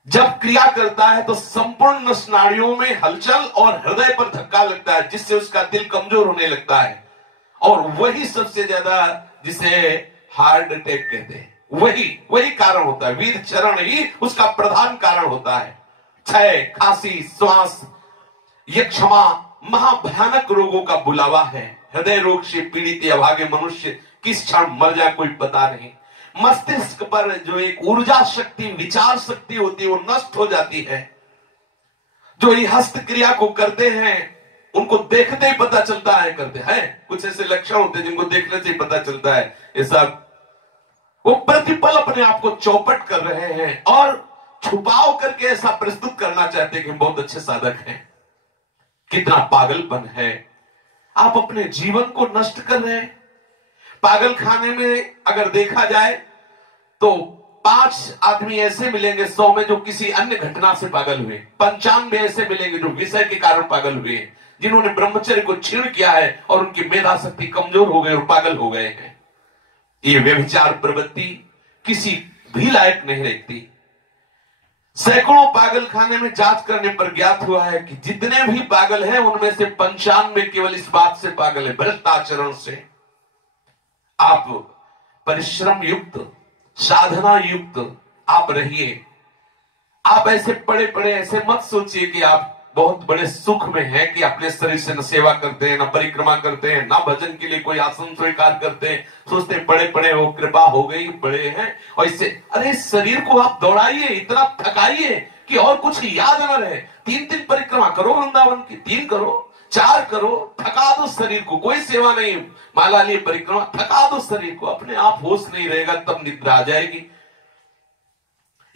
जब क्रिया करता है तो संपूर्ण नस नाड़ियों में हलचल और हृदय पर धक्का लगता है, जिससे उसका दिल कमजोर होने लगता है। और वही सबसे ज्यादा, जिसे हार्ट अटैक कहते हैं, वही कारण होता है। वीर चरण ही उसका प्रधान कारण होता है। क्षय, खांसी, श्वास, ये क्षमा महाभयानक रोगों का बुलावा है। हृदय रोग से पीड़ित अभागे मनुष्य किस क्षण मर जाए कोई पता नहीं। मस्तिष्क पर जो एक ऊर्जा शक्ति, विचार शक्ति होती है, वो नष्ट हो जाती है। जो ये हस्त क्रिया को करते हैं उनको देखते ही पता चलता है करते हैं। कुछ ऐसे लक्षण होते हैं जिनको देखने से ही पता चलता है ये सब वो प्रतिपल अपने आप को चौपट कर रहे हैं और छुपाव करके ऐसा प्रस्तुत करना चाहते हैं कि हम बहुत अच्छे साधक हैं। कितना पागलपन है। आप अपने जीवन को नष्ट कर रहे हैं। पागल खाने में अगर देखा जाए तो 5 आदमी ऐसे मिलेंगे 100 में जो किसी अन्य घटना से पागल हुए, 95 ऐसे मिलेंगे जो विषय के कारण पागल हुए, जिन्होंने ब्रह्मचर्य को छीण किया है और उनकी मेधा शक्ति कमजोर हो गई और पागल हो गए हैं। ये व्यभिचार प्रवृत्ति किसी भी लायक नहीं रहती। सैकड़ों पागल खाने में जांच करने पर ज्ञात हुआ है कि जितने भी पागल हैं उनमें से 95 केवल इस बात से पागल है, भ्रष्ट आचरण से। आप परिश्रम युक्त, साधना युक्त आप रहिए। आप ऐसे पड़े पड़े ऐसे मत सोचिए कि आप बहुत बड़े सुख में हैं कि अपने शरीर से न सेवा करते हैं, न परिक्रमा करते हैं, न भजन के लिए कोई आसन स्वीकार करते हैं। सोचते पड़े पड़े हो, कृपा हो गई, बड़े हैं। और इससे अरे शरीर को आप दौड़ाइए, इतना थकाइए कि और कुछ याद न रहे। 3 परिक्रमा करो वृंदावन की, 3 करो, 4 करो, थका दो शरीर को। कोई सेवा नहीं, माला लिए परिक्रमा, थका दो शरीर को। अपने आप होश नहीं रहेगा, तब निद्रा आ जाएगी।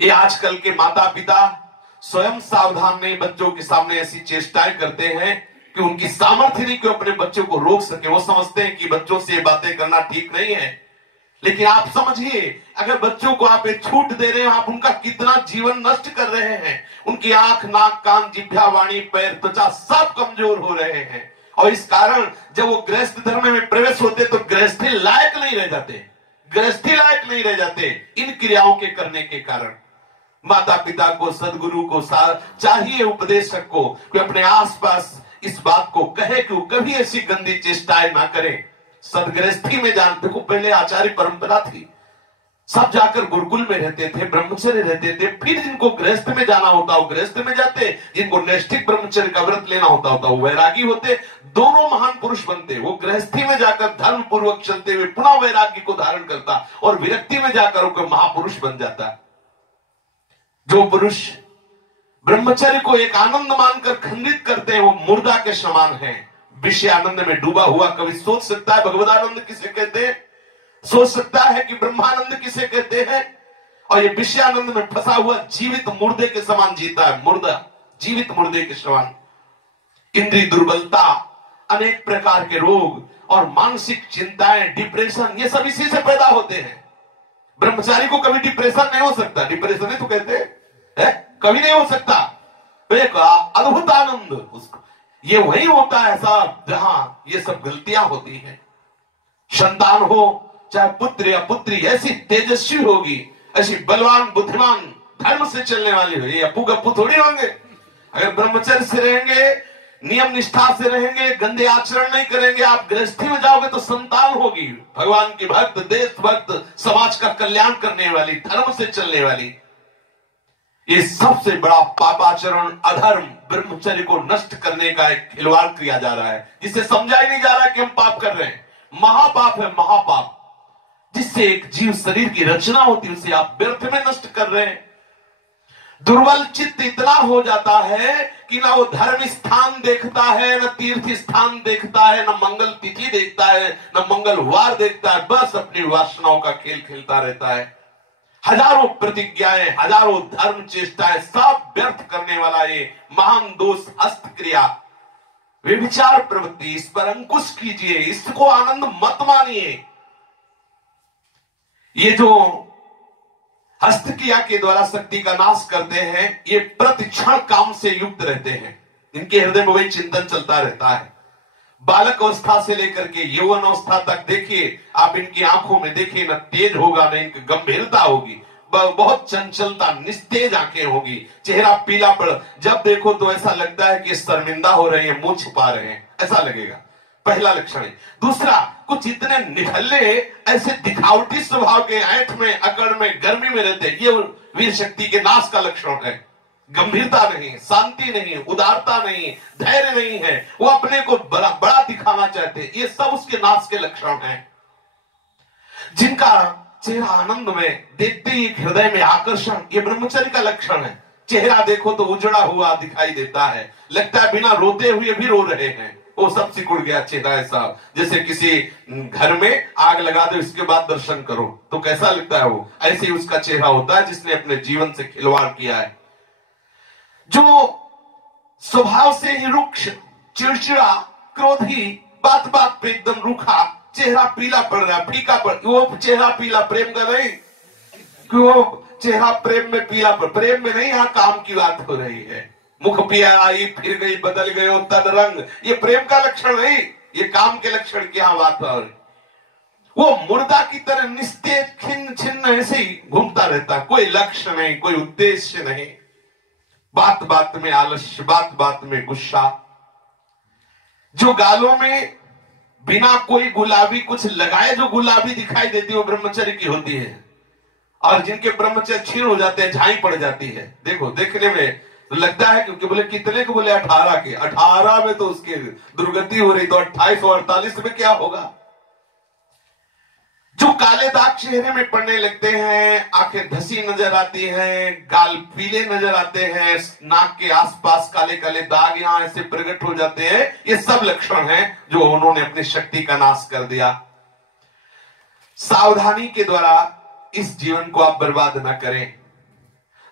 ये आजकल के माता पिता स्वयं सावधान नहीं, बच्चों के सामने ऐसी चेष्टाएं करते हैं कि उनकी सामर्थ्य नहीं कि अपने बच्चों को रोक सके। वो समझते हैं कि बच्चों से बातें करना ठीक नहीं है। लेकिन आप समझिए, अगर बच्चों को आप एक छूट दे रहे हो, आप उनका कितना जीवन नष्ट कर रहे हैं। उनकी आंख, नाक, कान, जिह्वा, वाणी, पैर, त्वचा सब कमजोर हो रहे हैं। और इस कारण जब वो गृहस्थ धर्म में प्रवेश होते तो गृहस्थी लायक नहीं रह जाते, गृहस्थी लायक नहीं रह जाते इन क्रियाओं के करने के कारण। माता पिता को, सदगुरु को चाहिए, उपदेशक को, कि अपने आसपास इस बात को कहे कि वो कभी ऐसी गंदी चेष्टाएं ना करें। सदगृहस्थी में जान, देखो पहले आचार्य परंपरा थी, सब जाकर गुरुकुल में रहते थे, ब्रह्मचर्य रहते थे। फिर जिनको गृहस्थ में जाना होता वो गृहस्थ में जाते, जिनको नैष्ठिक ब्रह्मचर्य का व्रत लेना होता वो वैरागी होते। दोनों महान पुरुष बनते। वो गृहस्थी में जाकर धर्म पूर्वक चलते हुए पुनः वैरागी को धारण करता और विरक्ति में जाकर वो महापुरुष बन जाता। जो पुरुष ब्रह्मचर्य को एक आनंद मानकर खंडित करते हैं वो मुर्दा के समान है, विषय आनंद में डूबा हुआ। कभी सोच सकता है भगवदानंद किसे कहते हैं, सोच सकता है कि ब्रह्मानंद किसे कहते हैं। और ये विषयानंद में फंसा हुआ जीवित मुर्दे के समान जीता है, मुर्दा जीवित मुर्दे के समान। इंद्रिय दुर्बलता, अनेक प्रकार के रोग और मानसिक चिंताएं, डिप्रेशन, ये सब इसी से पैदा होते हैं। ब्रह्मचारी को कभी डिप्रेशन नहीं हो सकता, डिप्रेशन है तो कहते हैं कभी नहीं हो सकता। एक अद्भुत आनंद उसको, ये वही होता है साहब जहां ये सब गलतियां होती हैं। संतान हो चाहे पुत्र या पुत्री, ऐसी तेजस्वी होगी, ऐसी बलवान, बुद्धिमान, धर्म से चलने वाली हो। ये अपू गप्पू थोड़ी होंगे। अगर ब्रह्मचर्य से रहेंगे, नियम निष्ठा से रहेंगे, गंदे आचरण नहीं करेंगे, आप गृहस्थी में जाओगे तो संतान होगी भगवान की भक्त, देशभक्त, समाज का कल्याण करने वाली, धर्म से चलने वाली। ये सबसे बड़ा पापाचरण, अधर्म, ब्रह्मचर्य को नष्ट करने का एक खिलवाड़ किया जा रहा है, जिससे समझा ही नहीं जा रहा है कि हम पाप कर रहे हैं। महापाप है, महापाप, जिससे एक जीव शरीर की रचना होती है उसे आप व्यर्थ में नष्ट कर रहे हैं। दुर्बल चित्त इतना हो जाता है कि ना वो धर्म स्थान देखता है, न तीर्थ स्थान देखता है, न मंगल तिथि देखता है, न मंगलवार देखता है, बस अपनी वासनाओं का खेल खेलता रहता है। हजारों प्रतिज्ञाएं, हजारों धर्म चेष्टाएं, सब व्यर्थ करने वाला ये महान दोष हस्त क्रिया, व्यभिचार प्रवृत्ति, इस पर अंकुश कीजिए, इसको आनंद मत मानिए। ये जो हस्त क्रिया के द्वारा शक्ति का नाश करते हैं, ये प्रतिक्षण काम से युक्त रहते हैं। इनके हृदय में वही चिंतन चलता रहता है। बालक अवस्था से लेकर के यौवन अवस्था तक देखिए आप, इनकी आंखों में देखिए न तेज होगा न इनकी गंभीरता होगी, बहुत चंचलता, निस्तेज आंखें होगी, चेहरा पीला पड़, जब देखो तो ऐसा लगता है कि शर्मिंदा हो रहे हैं, मुंह छुपा रहे हैं, ऐसा लगेगा। पहला लक्षण है। दूसरा, कुछ इतने निठल्ले, ऐसे दिखावटी स्वभाव के, ऐंठ में, अकड़ में, गर्मी में रहते हैं, ये वीर शक्ति के नाश का लक्षण है। गंभीरता नहीं, शांति नहीं, उदारता नहीं, धैर्य नहीं है, वो अपने को बड़ा बड़ा दिखाना चाहते हैं, ये सब उसके नाश के लक्षण हैं। जिनका चेहरा आनंद में, देखते ही हृदय में आकर्षण, ये ब्रह्मचर्य का लक्षण है। चेहरा देखो तो उजड़ा हुआ दिखाई देता है, लगता है बिना रोते हुए भी रो रहे हैं। वो सब सिकुड़ गया चेहरा, ऐसा जैसे किसी घर में आग लगा दो, इसके बाद दर्शन करो तो कैसा लगता है, वो ऐसे ही उसका चेहरा होता है जिसने अपने जीवन से खिलवाड़ किया है। जो स्वभाव से ही रुक्ष, चिड़चिड़ा, क्रोधी, बात बात पे एकदम रूखा, चेहरा पीला पड़ रहा, फीका पड़, वो चेहरा पीला प्रेम का नहीं, कि वो चेहरा प्रेम में पीला पड़, प्रेम में नहीं, यहाँ काम की बात हो रही है। मुख पिया आई फिर गई बदल गयो तन रंग, ये प्रेम का लक्षण नहीं, ये काम के लक्षण की यहाँ बात है। वो मुर्दा की तरह निस्तेज खिन्न छिन्न ऐसे ही घूमता रहता, कोई लक्ष्य नहीं, कोई उद्देश्य नहीं, बात बात में आलस्य, बात बात में गुस्सा। जो गालों में बिना कोई गुलाबी कुछ लगाए जो गुलाबी दिखाई देती है वो ब्रह्मचर्य की होती है, और जिनके ब्रह्मचर्य क्षीण हो जाते हैं, झाई पड़ जाती है। देखो देखने में तो लगता है क्योंकि बोले कितने को, बोले 18 के, 18 में तो उसकी दुर्गति हो रही, तो 28 और 48 में क्या होगा। जो काले दाग चेहरे में पड़ने लगते हैं, आंखें धसी नजर आती हैं, गाल पीले नजर आते हैं, नाक के आसपास काले काले दाग यहां ऐसे प्रकट हो जाते हैं, ये सब लक्षण हैं जो उन्होंने अपनी शक्ति का नाश कर दिया। सावधानी के द्वारा इस जीवन को आप बर्बाद ना करें।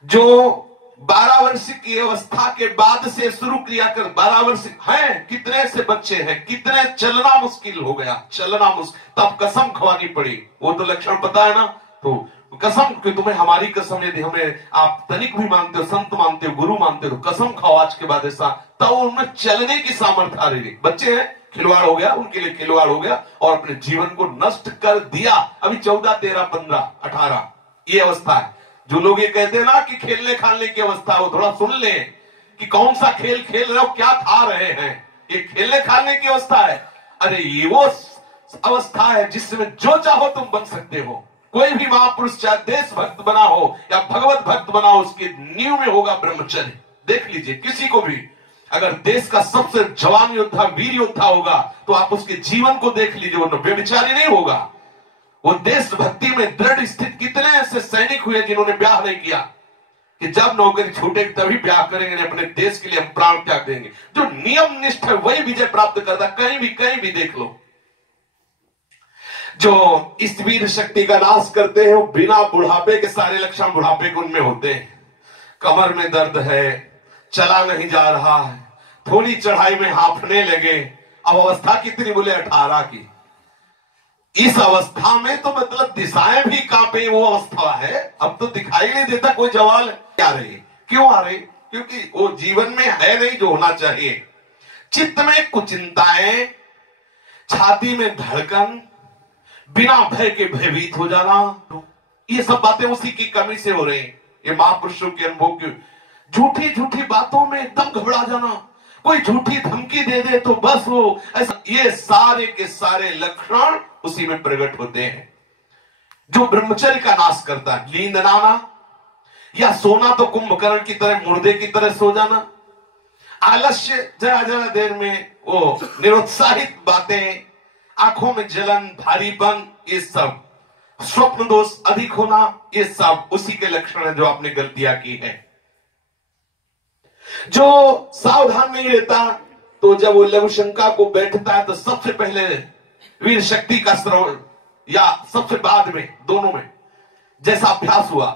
जो 12 वर्ष की अवस्था के बाद से शुरू क्रिया कर, 12 वर्ष हैं, कितने से बच्चे हैं, कितने चलना मुश्किल हो गया, चलना मुश्किल, तब कसम खवानी पड़ी। वो तो लक्षण पता है ना, तो कसम कि तुम्हें हमारी कसम, यदि हमें आप तनिक भी मानते हो, संत मानते हो, गुरु मानते हो, कसम खाओ आज के बाद ऐसा, तब उनमें चलने की सामर्थ्य आ रही। बच्चे हैं, खिलवाड़ हो गया, उनके लिए खिलवाड़ हो गया और अपने जीवन को नष्ट कर दिया। अभी 14, 13, 15, 18 ये अवस्था है। जो लोग ये कहते हैं ना कि खेलने खालने की अवस्था, वो थोड़ा सुन ले कि कौन सा खेल खेल रहे हो, क्या खा रहे हैं, ये खेलने खालने की अवस्था है। अरे ये वो अवस्था है जिसमें जो चाहो तुम बन सकते हो। कोई भी महापुरुष चाहे देशभक्त बना हो या भगवत भक्त बना हो, उसकी नींव में होगा ब्रह्मचर्य। देख लीजिए, किसी को भी अगर देश का सबसे जवान योद्धा, वीर योद्धा होगा, तो आप उसके जीवन को देख लीजिए, वो व्यभिचारी नहीं होगा। वो देशभक्ति में दृढ़ स्थित कितने ऐसे सैनिक हुए जिन्होंने ब्याह नहीं किया, कि जब नौकरी छूटेगी तभी ब्याह करेंगे, अपने देश के लिए हम प्राण त्याग देंगे। जो नियम निष्ठ है वही विजय प्राप्त करता, कहीं भी देख लो। जो इस वीर शक्ति का नाश करते हैं वो बिना बुढ़ापे के, सारे लक्षण बुढ़ापे के उनमें होते हैं। कमर में दर्द है, चला नहीं जा रहा है, थोड़ी चढ़ाई में हांफने लगे। अब अवस्था कितनी, बोले 18 की। इस अवस्था में तो मतलब दिशाएं भी कांपे, वो अवस्था है। अब तो दिखाई नहीं देता कोई जवाल आ रही, क्यों आ रही, क्योंकि वो जीवन में है नहीं जो होना चाहिए। चित्त में कुचिंताएं, छाती में धड़कन, बिना भय के भयभीत हो जाना, ये सब बातें उसी की कमी से हो रही। ये महापुरुषों के अनुभव की, झूठी झूठी बातों में एकदम घबरा जाना, कोई झूठी धमकी दे दे तो बस वो ऐसा, ये सारे के सारे लक्षण उसी में प्रकट होते हैं। जो ब्रह्मचर्य का नाश करता है, नींद ना आना या सोना तो कुंभकर्ण की तरह, मुर्दे की तरह सो जाना, आलस्य, जरा जरा देर में वो निरुत्साहित बातें, आंखों में जलन, भारीपन, ये सब, स्वप्न दोष अधिक होना, ये सब उसी के लक्षण है जो आपने गलतियां की है। जो सावधान नहीं रहता, तो जब वो लघु शंका को बैठता है तो सबसे पहले वीर शक्ति का श्रवण, या सबसे बाद में, दोनों में जैसा अभ्यास हुआ,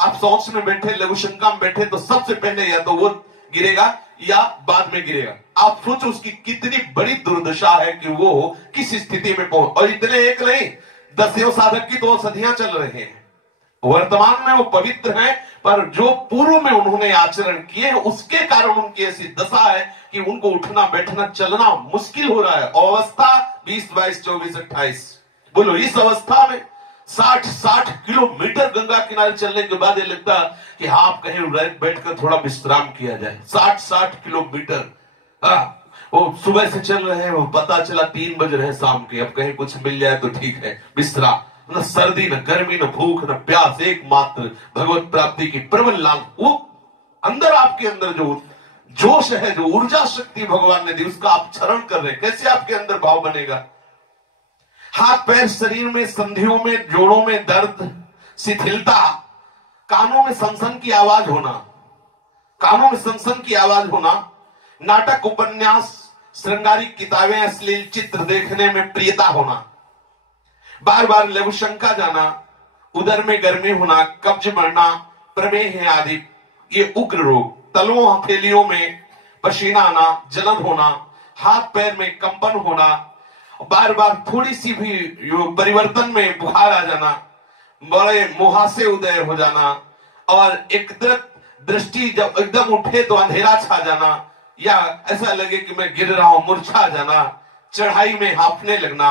आप सोच में बैठे, लघु शंका में बैठे, तो सबसे पहले या तो वो गिरेगा या बाद में गिरेगा। आप सोचो उसकी कितनी बड़ी दुर्दशा है कि वो किस स्थिति में पहुंच, और इतने एक नहीं, 10 साधक की तो औषधियां चल रहे हैं। वर्तमान में वो पवित्र हैं, पर जो पूर्व में उन्होंने आचरण किए उसके कारण उनकी ऐसी दशा है कि उनको उठना बैठना चलना मुश्किल हो रहा है। अवस्था 20, 22, 24, 28, बोलो इस अवस्था में 60 किलोमीटर गंगा किनारे चलने के बाद ये लगता कि हाँ, आप कहीं बैठकर थोड़ा विश्राम किया जाए। 60 किलोमीटर, वो सुबह से चल रहे हैं, वो पता चला 3 बज रहे हैं शाम के, अब कहीं कुछ मिल जाए तो ठीक है, विश्राम। न सर्दी, न गर्मी, न भूख, न प्यास, एकमात्र भगवत प्राप्ति की प्रबल लाल। वो अंदर, आपके अंदर जो जोश है, जो ऊर्जा शक्ति भगवान ने दी, उसका आप क्षरण कर रहे हैं। कैसे आपके अंदर भाव बनेगा? हाथ पैर शरीर में, संधियों में, जोड़ों में दर्द, शिथिलता, कानों में सनसन की आवाज होना, कानों में सनसन की आवाज होना, नाटक, उपन्यास, श्रृंगारिक किताबें, अश्लील चित्र देखने में प्रियता होना, बार बार लघु शंका जाना, उदर में गर्मी होना, कब्ज बढ़ना, प्रमेह आदि ये उग्र रोग, तलवों हथेलियों में पसीना आना, जलन होना, हाथ पैर में कंपन होना, बार बार थोड़ी सी भी परिवर्तन में बुखार आ जाना, बड़े मुहासे उदय हो जाना, और एकदम दृष्टि जब एकदम उठे तो अंधेरा छा जाना, या ऐसा लगे कि मैं गिर रहा हूं, मूर्छा जाना, चढ़ाई में हांफने लगना,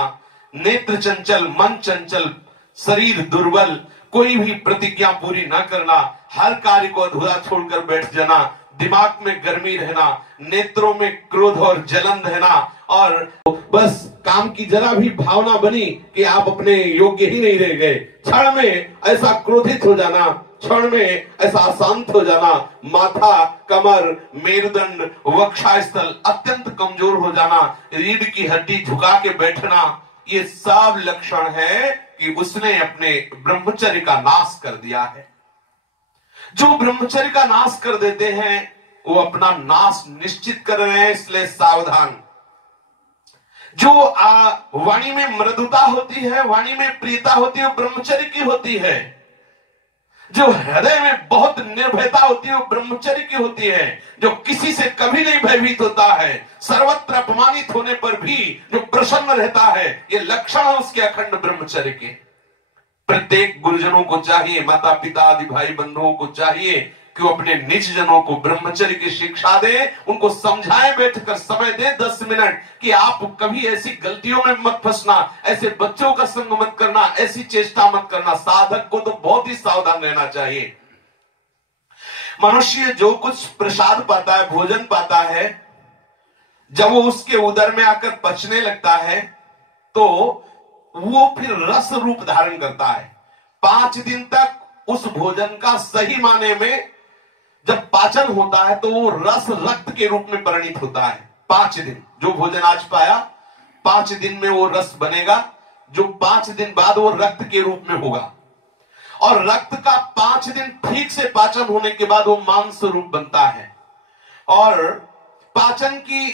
नेत्र चंचल, मन चंचल, शरीर दुर्बल, कोई भी प्रतिज्ञा पूरी न करना, हर कार्य को अधूरा छोड़कर बैठ जाना, दिमाग में गर्मी रहना, नेत्रों में क्रोध और जलन रहना, और बस काम की जरा भी भावना बनी कि आप अपने योग्य ही नहीं रह गए, क्षण में ऐसा क्रोधित हो जाना, क्षण में ऐसा अशांत हो जाना, माथा, कमर, मेरुदंड, वक्षस्थल अत्यंत कमजोर हो जाना, रीढ़ की हड्डी झुका के बैठना, ये सब लक्षण है कि उसने अपने ब्रह्मचर्य का नाश कर दिया है। जो ब्रह्मचर्य का नाश कर देते हैं वो अपना नाश निश्चित कर रहे हैं, इसलिए सावधान। जो वाणी में मृदुता होती है, वाणी में प्रियता होती है, ब्रह्मचर्य की होती है। जो हृदय में बहुत निर्भयता होती है वो ब्रह्मचर्य की होती है। जो किसी से कभी नहीं भयभीत होता है, सर्वत्र अपमानित होने पर भी जो प्रसन्न रहता है, ये लक्षण है उसके अखंड ब्रह्मचर्य के। प्रत्येक गुरुजनों को चाहिए, माता पिता आदि भाई बंधुओं को चाहिए कि वो अपने निज जनों को ब्रह्मचर्य की शिक्षा दे, उनको समझाएं, बैठकर समय दे 10 मिनट कि आप कभी ऐसी गलतियों में मत फंसना, ऐसे बच्चों का संग मत करना, ऐसी चेष्टा मत करना। साधक को तो बहुत ही सावधान रहना चाहिए। मनुष्य जो कुछ प्रसाद पाता है, भोजन पाता है, जब वो उसके उदर में आकर पचने लगता है तो वो फिर रस रूप धारण करता है। 5 दिन तक उस भोजन का सही माने में जब पाचन होता है तो वो रस रक्त के रूप में परिणित होता है। 5 दिन जो भोजन आज पाया, 5 दिन में वो रस बनेगा, जो 5 दिन बाद वो रक्त के रूप में होगा, और रक्त का 5 दिन ठीक से पाचन होने के बाद वो मांस रूप बनता है। और पाचन की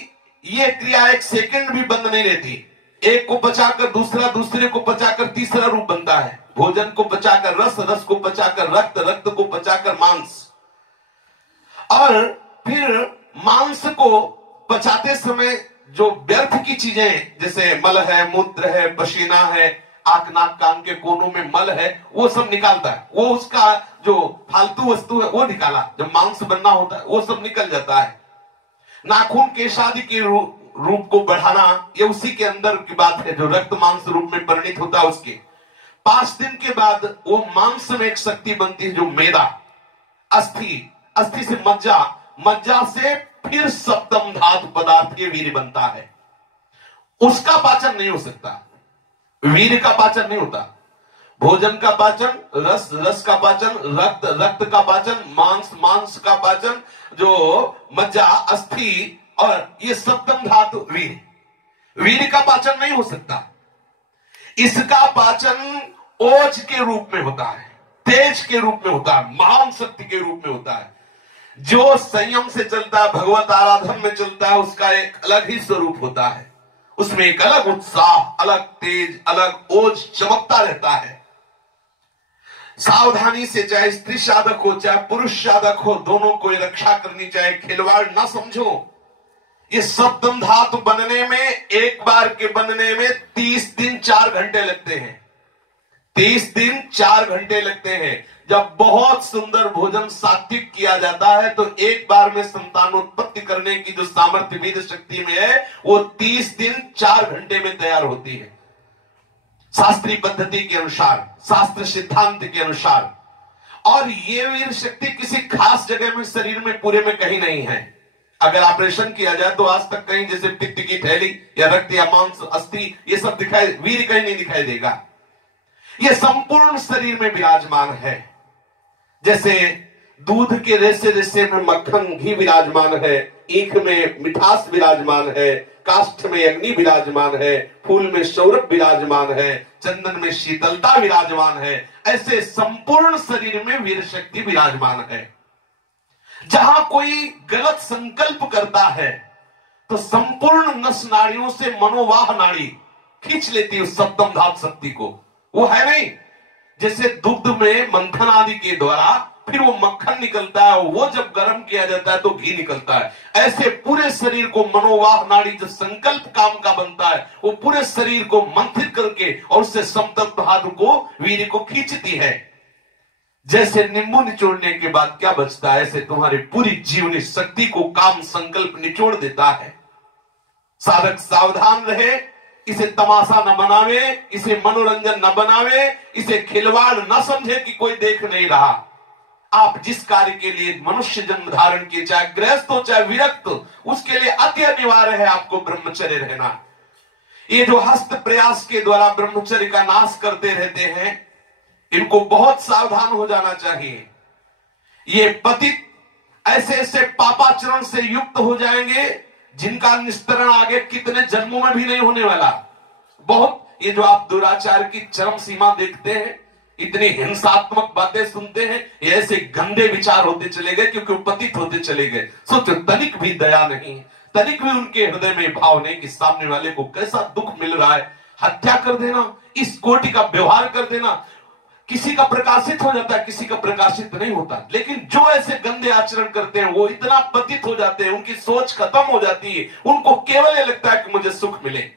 ये क्रिया 1 सेकंड भी बंद नहीं रहती। एक को पचाकर दूसरा, दूसरे को पचाकर तीसरा रूप बनता है। भोजन को पचाकर रस, रस को पचाकर रक्त, रक्त को पचाकर मांस, और फिर मांस को पचाते समय जो व्यर्थ की चीजें जैसे मल है, मूत्र है, पसीना है, आंख नाक कान के कोनों में मल है, वो सब निकालता है। वो उसका जो फालतू वस्तु है वो निकाला, जब मांस बनना होता है वो सब निकल जाता है। नाखून केश आदि के रूप को बढ़ाना, ये उसी के अंदर की बात है, जो रक्त मांस रूप में परिणित होता है उसके। 5 दिन के बाद वो मांस में एक शक्ति बनती है जो मेदा, अस्थि, अस्थि से मज्जा, मज्जा से फिर सप्तम धातु पदार्थ के वीर्य बनता है। उसका पाचन नहीं हो सकता, वीर्य का पाचन नहीं होता। भोजन का पाचन, रस, रस का पाचन, रक्त, रक्त का पाचन, मांस, मांस का पाचन, जो मज्जा, अस्थि, और ये सप्तम धातु वीर्य, वीर्य का पाचन नहीं हो सकता। इसका पाचन ओज के रूप में होता है, तेज के रूप में होता है, महान शक्ति के रूप में होता है। जो संयम से चलता है, भगवत आराधन में चलता है, उसका एक अलग ही स्वरूप होता है। उसमें एक अलग उत्साह, अलग तेज, अलग ओज चमकता रहता है। सावधानी से, चाहे स्त्री साधक हो चाहे पुरुष साधक हो, दोनों को रक्षा करनी चाहिए। खिलवाड़ ना समझो। ये सप्तम धातु बनने में, एक बार के बनने में 30 दिन 4 घंटे लगते हैं। 30 दिन 4 घंटे लगते हैं। जब बहुत सुंदर भोजन सात्विक किया जाता है तो एक बार में संतानोत्पत्ति करने की जो सामर्थ्य वीर शक्ति में है वो 30 दिन 4 घंटे में तैयार होती है, शास्त्रीय पद्धति के अनुसार, शास्त्र सिद्धांत के अनुसार। और ये वीर शक्ति किसी खास जगह में शरीर में पूरे में कहीं नहीं है। अगर ऑपरेशन किया जाए तो आज तक कहीं जैसे पित्त की थैली या रक्त या मांस, अस्थि, ये सब दिखाई, वीर कहीं नहीं दिखाई देगा। ये संपूर्ण शरीर में विराजमान है। जैसे दूध के रेसे रेसे में मक्खन, घी विराजमान है, ईख में मिठास विराजमान है, काष्ठ में अग्नि विराजमान है, फूल में सौरभ विराजमान है, चंदन में शीतलता विराजमान है, ऐसे संपूर्ण शरीर में वीर शक्ति विराजमान है। जहां कोई गलत संकल्प करता है तो संपूर्ण नस नाड़ियों से मनोवाह नाड़ी खींच लेती है उस सप्तम धातु शक्ति को। वो है नहीं, जैसे दुग्ध में मंथन आदि के द्वारा फिर वो मक्खन निकलता है, वो जब गर्म किया जाता है तो घी निकलता है। ऐसे पूरे शरीर को मनोवाह नाड़ी जो संकल्प काम का बनता है वो पूरे शरीर को मंथित करके और उससे सप्तम धातु को, वीर्य को खींचती है। जैसे नींबू निचोड़ने के बाद क्या बचता है, ऐसे तुम्हारी पूरी जीवनी शक्ति को काम संकल्प निचोड़ देता है। साधक सावधान रहे, इसे तमाशा न बनावे, इसे मनोरंजन न बनावे, इसे खिलवाड़ न समझे कि कोई देख नहीं रहा। आप जिस कार्य के लिए मनुष्य जन्म धारण किए, चाहे गृहस्थ हो चाहे विरक्त, उसके लिए अति अनिवार्य है आपको ब्रह्मचर्य रहना। ये जो हस्त प्रयास के द्वारा ब्रह्मचर्य का नाश करते रहते हैं, इनको बहुत सावधान हो जाना चाहिए। ये पतित ऐसे ऐसे पापाचरण से युक्त हो जाएंगे जिनका निस्तरण आगे कितने जन्मों में भी नहीं होने वाला। बहुत ये जो आप दुराचार की चरम सीमा देखते हैं, इतनी हिंसात्मक बातें सुनते हैं, ये ऐसे गंदे विचार होते चले गए क्योंकि पतित होते चले गए। सोचो, तनिक भी दया नहीं, तनिक भी उनके हृदय में भाव नहीं कि सामने वाले को कैसा दुख मिल रहा है। हत्या कर देना, इस कोटि का व्यवहार कर देना, किसी का प्रकाशित हो जाता है, किसी का प्रकाशित नहीं होता। लेकिन जो ऐसे गंदे आचरण करते हैं वो इतना पतित हो जाते हैं, उनकी सोच खत्म हो जाती है, उनको केवल ये लगता है कि मुझे सुख मिले।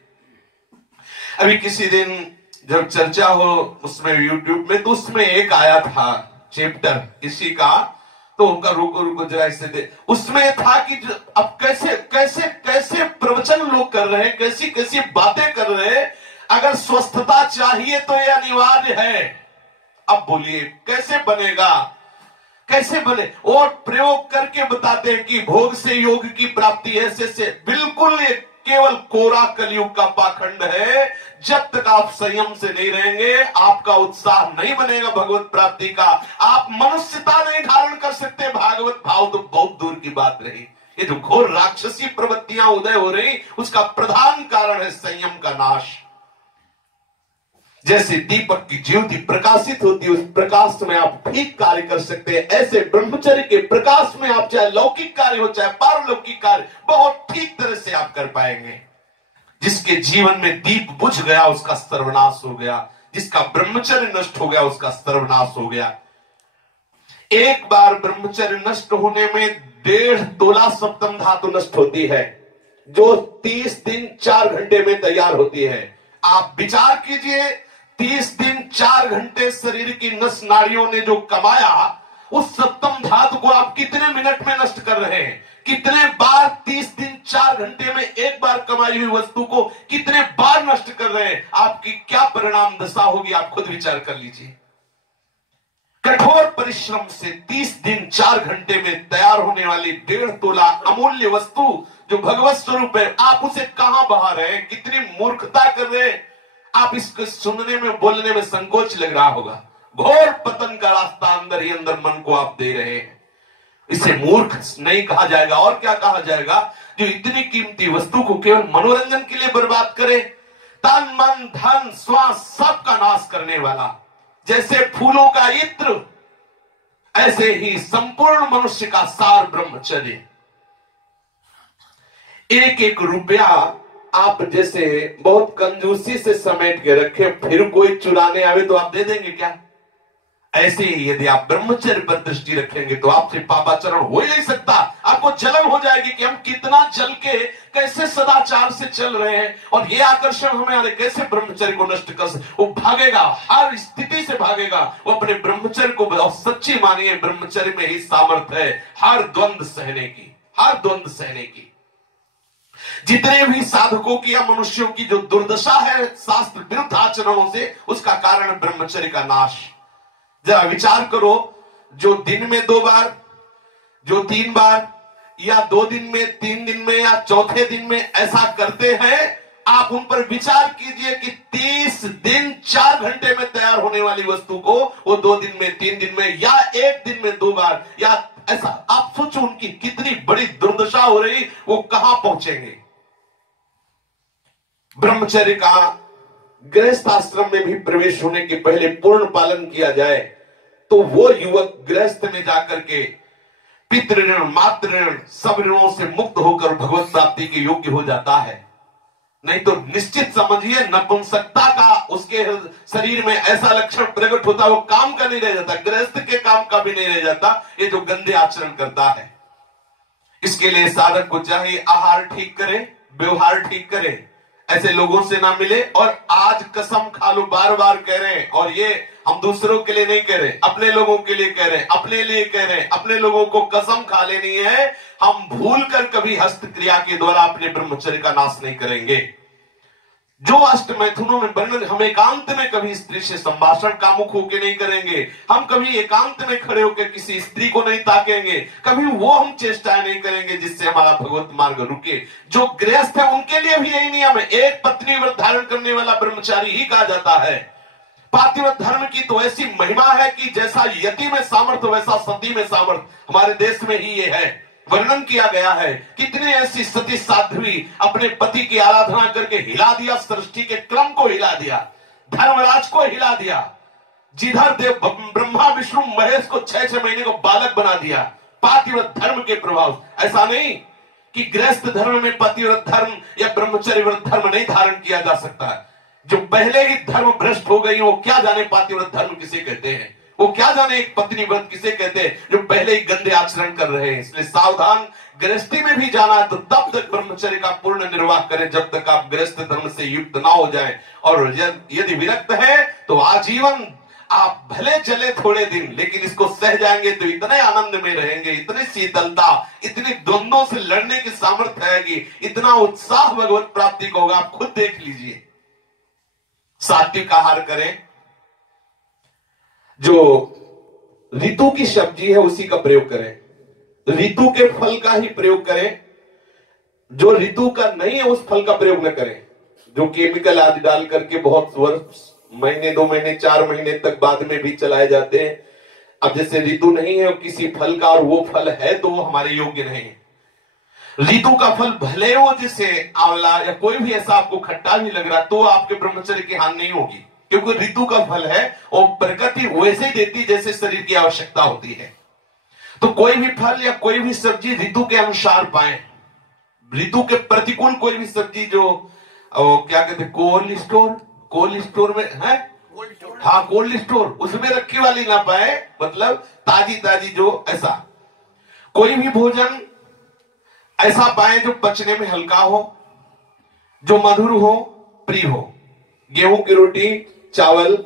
अभी किसी दिन जब चर्चा हो उसमें यूट्यूब में, तो उसमें एक आया था चैप्टर इसी का, तो उनका रुको रुको जरा इसे दे, उसमें था कि अब कैसे कैसे कैसे प्रवचन लोग कर रहे हैं, कैसी कैसी बातें कर रहे हैं। अगर स्वस्थता चाहिए तो यह अनिवार्य है। अब बोलिए कैसे बनेगा, कैसे बने? और प्रयोग करके बताते हैं कि भोग से योग की प्राप्ति ऐसे से, बिल्कुल ये केवल कोरा कलयुग का पाखंड है। जब तक आप संयम से नहीं रहेंगे, आपका उत्साह नहीं बनेगा भगवत प्राप्ति का। आप मनुष्यता नहीं धारण कर सकते, भागवत भाव तो बहुत दूर की बात रही। ये जो घोर राक्षसी प्रवृत्तियां उदय हो रही, उसका प्रधान कारण है संयम का नाश। जैसे दीपक की ज्योति प्रकाशित होती है, उस प्रकाश में आप ठीक कार्य कर सकते हैं। ऐसे ब्रह्मचर्य के प्रकाश में आप चाहे लौकिक कार्य हो चाहे पारलौकिक कार्य, बहुत ठीक तरह से आप कर पाएंगे। जिसके जीवन में दीप बुझ गया उसका सर्वनाश हो गया, जिसका ब्रह्मचर्य नष्ट हो गया उसका सर्वनाश हो गया। एक बार ब्रह्मचर्य नष्ट होने में 1.5 तोला सप्तम धातु नष्ट होती है, जो 30 दिन 4 घंटे में तैयार होती है। आप विचार कीजिए, 30 दिन 4 घंटे शरीर की नस नाड़ियों ने जो कमाया, उस सप्तम धातु को आप कितने मिनट में नष्ट कर रहे हैं? कितने बार 30 दिन 4 घंटे में एक बार कमाई हुई वस्तु को कितने बार नष्ट कर रहे हैं? आपकी क्या परिणाम दशा होगी, आप खुद विचार कर लीजिए। कठोर परिश्रम से 30 दिन 4 घंटे में तैयार होने वाली 1.5 तोला अमूल्य वस्तु जो भगवत स्वरूप है, आप उसे कहां बहा रहे हैं? कितनी मूर्खता कर रहे हैं। आप इसको सुनने में बोलने में संकोच लग रहा होगा। घोर पतन का रास्ता अंदर ही अंदर मन को आप दे रहे हैं। इसे मूर्ख नहीं कहा जाएगा और क्या कहा जाएगा? जो इतनी कीमती वस्तु को केवल मनोरंजन के लिए बर्बाद करे, तन मन धन श्वास सबका नाश करने वाला। जैसे फूलों का इत्र, ऐसे ही संपूर्ण मनुष्य का सार ब्रह्मचर्य। एक एक रुपया आप जैसे बहुत कंजूसी से समेट के रखे, फिर कोई चुराने आवे तो आप दे देंगे क्या? ऐसे ही यदि आप ब्रह्मचर्य पर दृष्टि रखेंगे तो आपसे पापाचरण हो ही नहीं सकता। आपको जलन हो जाएगी कि हम कितना जल के कैसे सदाचार से चल रहे हैं, और ये आकर्षण हमें आ रहे, कैसे ब्रह्मचर्य को नष्ट कर सकते। वो भागेगा, हर स्थिति से भागेगा। वो अपने ब्रह्मचर्य को सच्ची मानिए, ब्रह्मचर्य में ही सामर्थ्य है हर द्वंद्व सहने की, हर द्वंद्व सहने की। जितने भी साधकों की या मनुष्यों की जो दुर्दशा है शास्त्र विरुद्ध आचरणों से, उसका कारण ब्रह्मचर्य का नाश। जरा विचार करो, जो दिन में 2 बार, जो 3 बार, या 2 दिन में, 3 दिन में, या चौथे दिन में ऐसा करते हैं, आप उन पर विचार कीजिए कि 30 दिन 4 घंटे में तैयार होने वाली वस्तु को वो 2 दिन में, 3 दिन में, या 1 दिन में 2 बार, या ऐसा आप सोचो उनकी कितनी बड़ी दुर्दशा हो रही, वो कहां पहुंचेंगे। ब्रह्मचर्य का गृहस्थ आश्रम में भी प्रवेश होने के पहले पूर्ण पालन किया जाए तो वो युवक गृहस्थ में जाकर के पितृ ऋण मातृ ऋण सब ऋणों से मुक्त होकर भगवत प्राप्ति के योग्य हो जाता है। नहीं तो निश्चित समझिए, नपुंसकता का उसके शरीर में ऐसा लक्षण प्रकट होता है, वो काम का नहीं रह जाता, गृहस्थ के काम का भी नहीं रह जाता, ये जो गंदे आचरण करता है। इसके लिए साधक को चाहिए आहार ठीक करे, व्यवहार ठीक करे, ऐसे लोगों से ना मिले। और आज कसम खा लो, बार बार कह रहे हैं, और ये हम दूसरों के लिए नहीं कह रहे, अपने लोगों के लिए कह रहे हैं, अपने लिए कह रहे हैं, अपने लोगों को कसम खा लेनी है, हम भूल कर कभी हस्तक्रिया के द्वारा अपने ब्रह्मचर्य का नाश नहीं करेंगे। जो अष्ट मैथुनों में वर्णन, हम एकांत में कभी स्त्री से संभाषण कामुक होकर नहीं करेंगे, हम कभी एकांत में खड़े होकर किसी स्त्री को नहीं ताकेंगे, कभी वो हम चेष्टाएं नहीं करेंगे जिससे हमारा भगवत मार्ग रुके। जो गृहस्थ है उनके लिए भी यही नियम है, एक पत्नी व्रत धारण करने वाला ब्रह्मचारी ही कहा जाता है। पातिव्रत धर्म की तो ऐसी महिमा है कि जैसा यति में सामर्थ्य वैसा सती में सामर्थ्य हमारे देश में ही ये है, वर्णन किया गया है। कितने ऐसी सती साध्वी अपने पति की आराधना करके हिला दिया, सृष्टि के क्रम को हिला दिया, धर्मराज को हिला दिया। जिधर देव ब्रह्मा विष्णु महेश को 6-6 महीने को बालक बना दिया, पातिव्रत धर्म के प्रभाव। ऐसा नहीं कि गृहस्थ धर्म में पतिव्रत धर्म या ब्रह्मचर्य व्रत धर्म नहीं धारण किया जा सकता है। जो पहले ही धर्म भ्रष्ट हो गई, वो क्या जाने पातिव्रत धर्म किसे कहते हैं, वो क्या जाने एक पत्नी व्रत किसे कहते हैं, जो पहले ही गंदे आचरण कर रहे हैं। इसलिए सावधान, गृहस्थी में भी जाना है तो तब तक ब्रह्मचर्य का पूर्ण निर्वाह करें जब तक आप गृहस्थ धर्म से युक्त ना हो जाएं। और यदि विरक्त है तो आजीवन आप भले चले थोड़े दिन, लेकिन इसको सह जाएंगे तो इतने आनंद में रहेंगे, इतनी शीतलता, इतनी द्वंद्वों से लड़ने की सामर्थ्य है कि इतना उत्साह भगवत प्राप्ति का होगा, आप खुद देख लीजिए। सात्विक आहार करें, जो ऋतु की सब्जी है उसी का प्रयोग करें, ऋतु के फल का ही प्रयोग करें। जो ऋतु का नहीं है उस फल का प्रयोग न करें, जो केमिकल आदि डाल करके बहुत वर्ष, महीने 2 महीने 4 महीने तक बाद में भी चलाए जाते हैं। अब जैसे ऋतु नहीं है किसी फल का और वो फल है तो वो हमारे योग्य नहीं है। ऋतु का फल भले हो, जैसे आंवला या कोई भी ऐसा आपको खट्टा भी लग रहा तो आपके ब्रह्मचर्य की हानि नहीं होगी, क्योंकि ऋतु का फल है और प्रकृति वैसे ही देती जैसे शरीर की आवश्यकता होती है। तो कोई भी फल या कोई भी सब्जी ऋतु के अनुसार पाएं। ऋतु के प्रतिकूल कोई भी सब्जी, जो क्या कहते हैं, कोल्ड स्टोर में है, हाँ कोल्ड स्टोर, उसमें रखी वाली ना पाए, मतलब ताजी जो ऐसा कोई भी भोजन ऐसा पाए जो पचने में हल्का हो, जो मधुर हो, प्रिय हो। गेहूं की रोटी, चावल,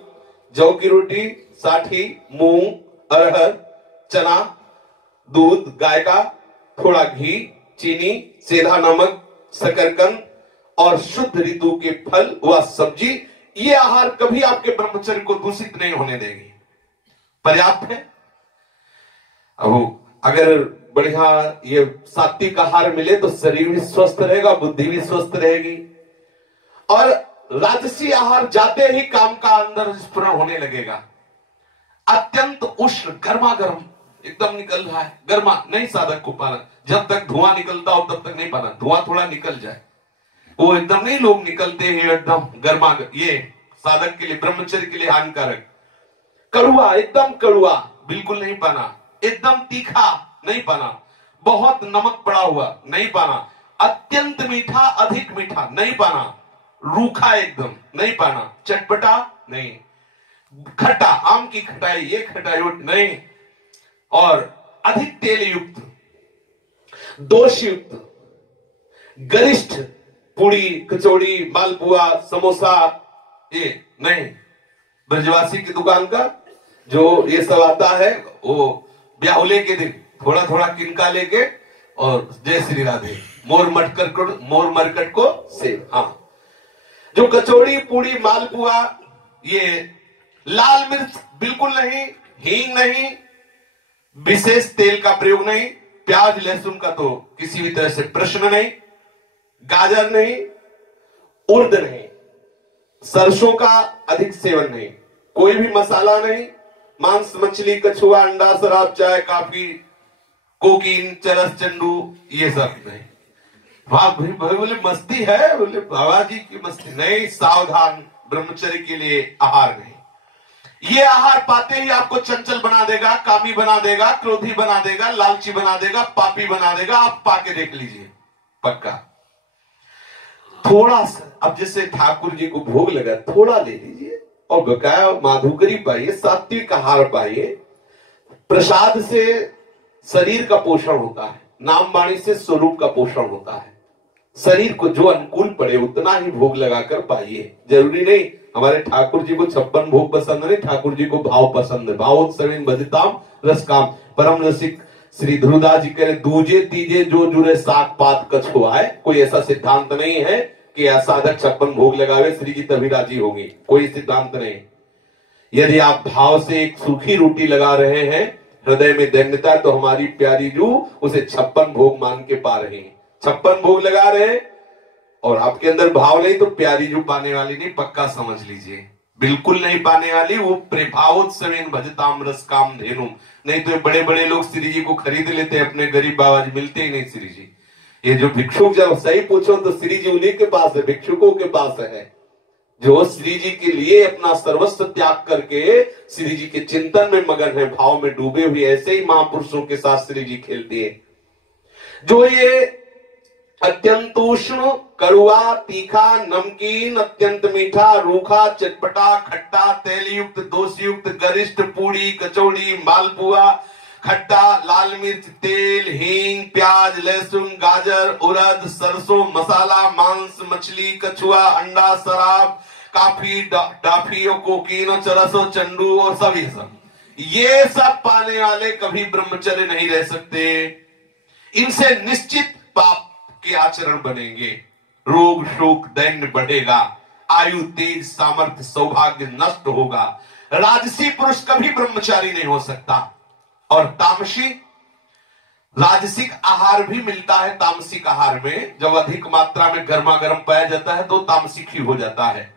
जौ की रोटी, साठी, मूंग, अरहर, चना, दूध गाय का, थोड़ा घी, चीनी, सेंधा नमक, शकरकंद और शुद्ध ऋतु के फल व सब्जी, ये आहार कभी आपके ब्रह्मचर्य को दूषित नहीं होने देगी, पर्याप्त है। अब अगर बढ़िया ये सात्विक आहार मिले तो शरीर भी स्वस्थ रहेगा, बुद्धि भी स्वस्थ रहेगी। और राजसी आहार जाते ही काम का अंदर स्फुरण होने लगेगा। अत्यंत उष्ण गर्मा गर्म एकदम निकल रहा है, गर्मा नहीं साधक को पाना, जब तक धुआं निकलता हो तब तक नहीं पाना, धुआं थोड़ा निकल जाए, वो एकदम नहीं लोग निकलते हैं एकदम गर्मा, ये साधक के लिए, ब्रह्मचर्य के लिए हानिकारक। कड़ुआ, एकदम कड़ुआ बिल्कुल नहीं पाना, एकदम तीखा नहीं पाना, बहुत नमक पड़ा हुआ नहीं पाना, अत्यंत मीठा अधिक मीठा नहीं पाना, रूखा एकदम नहीं पाना, चटपटा नहीं, खट्टा आम की खटाई ये खटाई नहीं, और अधिक तेल युक्त, दोष युक्त, गरिष्ठ पूड़ी कचौड़ी मालपुआ समोसा ये नहीं। ब्रजवासी की दुकान का जो ये सब आता है, वो ब्याहुले के दिन थोड़ा थोड़ा किनका लेके और जय श्री राधे, मोर मरकट को सेव। हाँ, जो कचौड़ी पूड़ी मालपुआ, ये लाल मिर्च बिल्कुल नहीं, हींग नहीं, विशेष तेल का प्रयोग नहीं, प्याज लहसुन का तो किसी भी तरह से प्रश्न नहीं, गाजर नहीं, उर्द नहीं, सरसों का अधिक सेवन नहीं, कोई भी मसाला नहीं, मांस मछली कछुआ अंडा शराब चाय कॉफी कोकीन चरस चंडू ये सब नहीं। वाह भाई बोले मस्ती है, बोले बाबा जी की मस्ती नहीं। सावधान, ब्रह्मचर्य के लिए आहार नहीं। ये आहार पाते ही आपको चंचल बना देगा, कामी बना देगा, क्रोधी बना देगा, लालची बना देगा, पापी बना देगा। आप पाके देख लीजिए पक्का। थोड़ा सा, अब जैसे ठाकुर जी को भोग लगा, थोड़ा ले लीजिए और बकाया माधुकरी पाइए, सात्विक आहार पाइए। प्रसाद से शरीर का पोषण होता है, नाम वाणी से स्वरूप का पोषण होता है। शरीर को जो अनुकूल पड़े उतना ही भोग लगाकर पाइए। जरूरी नहीं हमारे ठाकुर जी को 56 भोग पसंद नहीं, ठाकुर जी को भाव पसंद है। भावोत्सवेन भजताम रस काम। परम रसिक श्री ध्रुवदास जी कह रहे दूजे तीजे जो जुड़े सात पात कछुआ आए। कोई ऐसा सिद्धांत नहीं है कि साधक 56 भोग लगावे श्री जी तभी राजी होंगे, कोई सिद्धांत नहीं। यदि आप भाव से एक सूखी रोटी लगा रहे हैं, हृदय में दैन्यता, तो हमारी प्यारी जू उसे 56 भोग मान के पा रहे हैं। 56 भोग लगा रहे हैं और आपके अंदर भाव नहीं, तो प्यारी जू पाने वाली नहीं, पक्का समझ लीजिए, बिल्कुल नहीं पाने वाली। वो प्रभावोत्सवेन भजताम रस काम धेनु। नहीं तो बड़े बड़े लोग श्री जी को खरीद लेते, अपने गरीब बाबा जी मिलते ही नहीं श्री जी। ये जो भिक्षुक, जब सही पूछो तो श्री जी उन्हीं के पास है, भिक्षुकों के पास है, जो श्री जी के लिए अपना सर्वस्व त्याग करके श्री जी के चिंतन में मगन है, भाव में डूबे हुए। ऐसे ही महापुरुषों के साथ श्री जी खेलते हैं। जो ये अत्यंत उष्ण, कड़वा, तीखा, नमकीन, अत्यंत मीठा, रूखा, चटपटा, खट्टा, तेलयुक्त, दोषयुक्त, गरिष्ठ, पूड़ी, कचौड़ी, मालपुआ, खट्टा, लाल मिर्च, तेल, हींग, प्याज, लहसुन, गाजर, उड़द, सरसों, मसाला, मांस, मछली, कछुआ, अंडा, शराब, काफी, डाफी और कोकीन और चरस और चंडू और सभी सब, ये सब पाने वाले कभी ब्रह्मचर्य नहीं रह सकते। इनसे निश्चित पाप के आचरण बनेंगे, रोग शोक दैन्य बढ़ेगा, आयु तेज सामर्थ्य सौभाग्य नष्ट होगा। राजसी पुरुष कभी ब्रह्मचारी नहीं हो सकता। और तामसी, राजसिक आहार भी मिलता है तामसिक आहार में, जब अधिक मात्रा में गर्मा गर्म पाया जाता है तो तामसिक ही हो जाता है।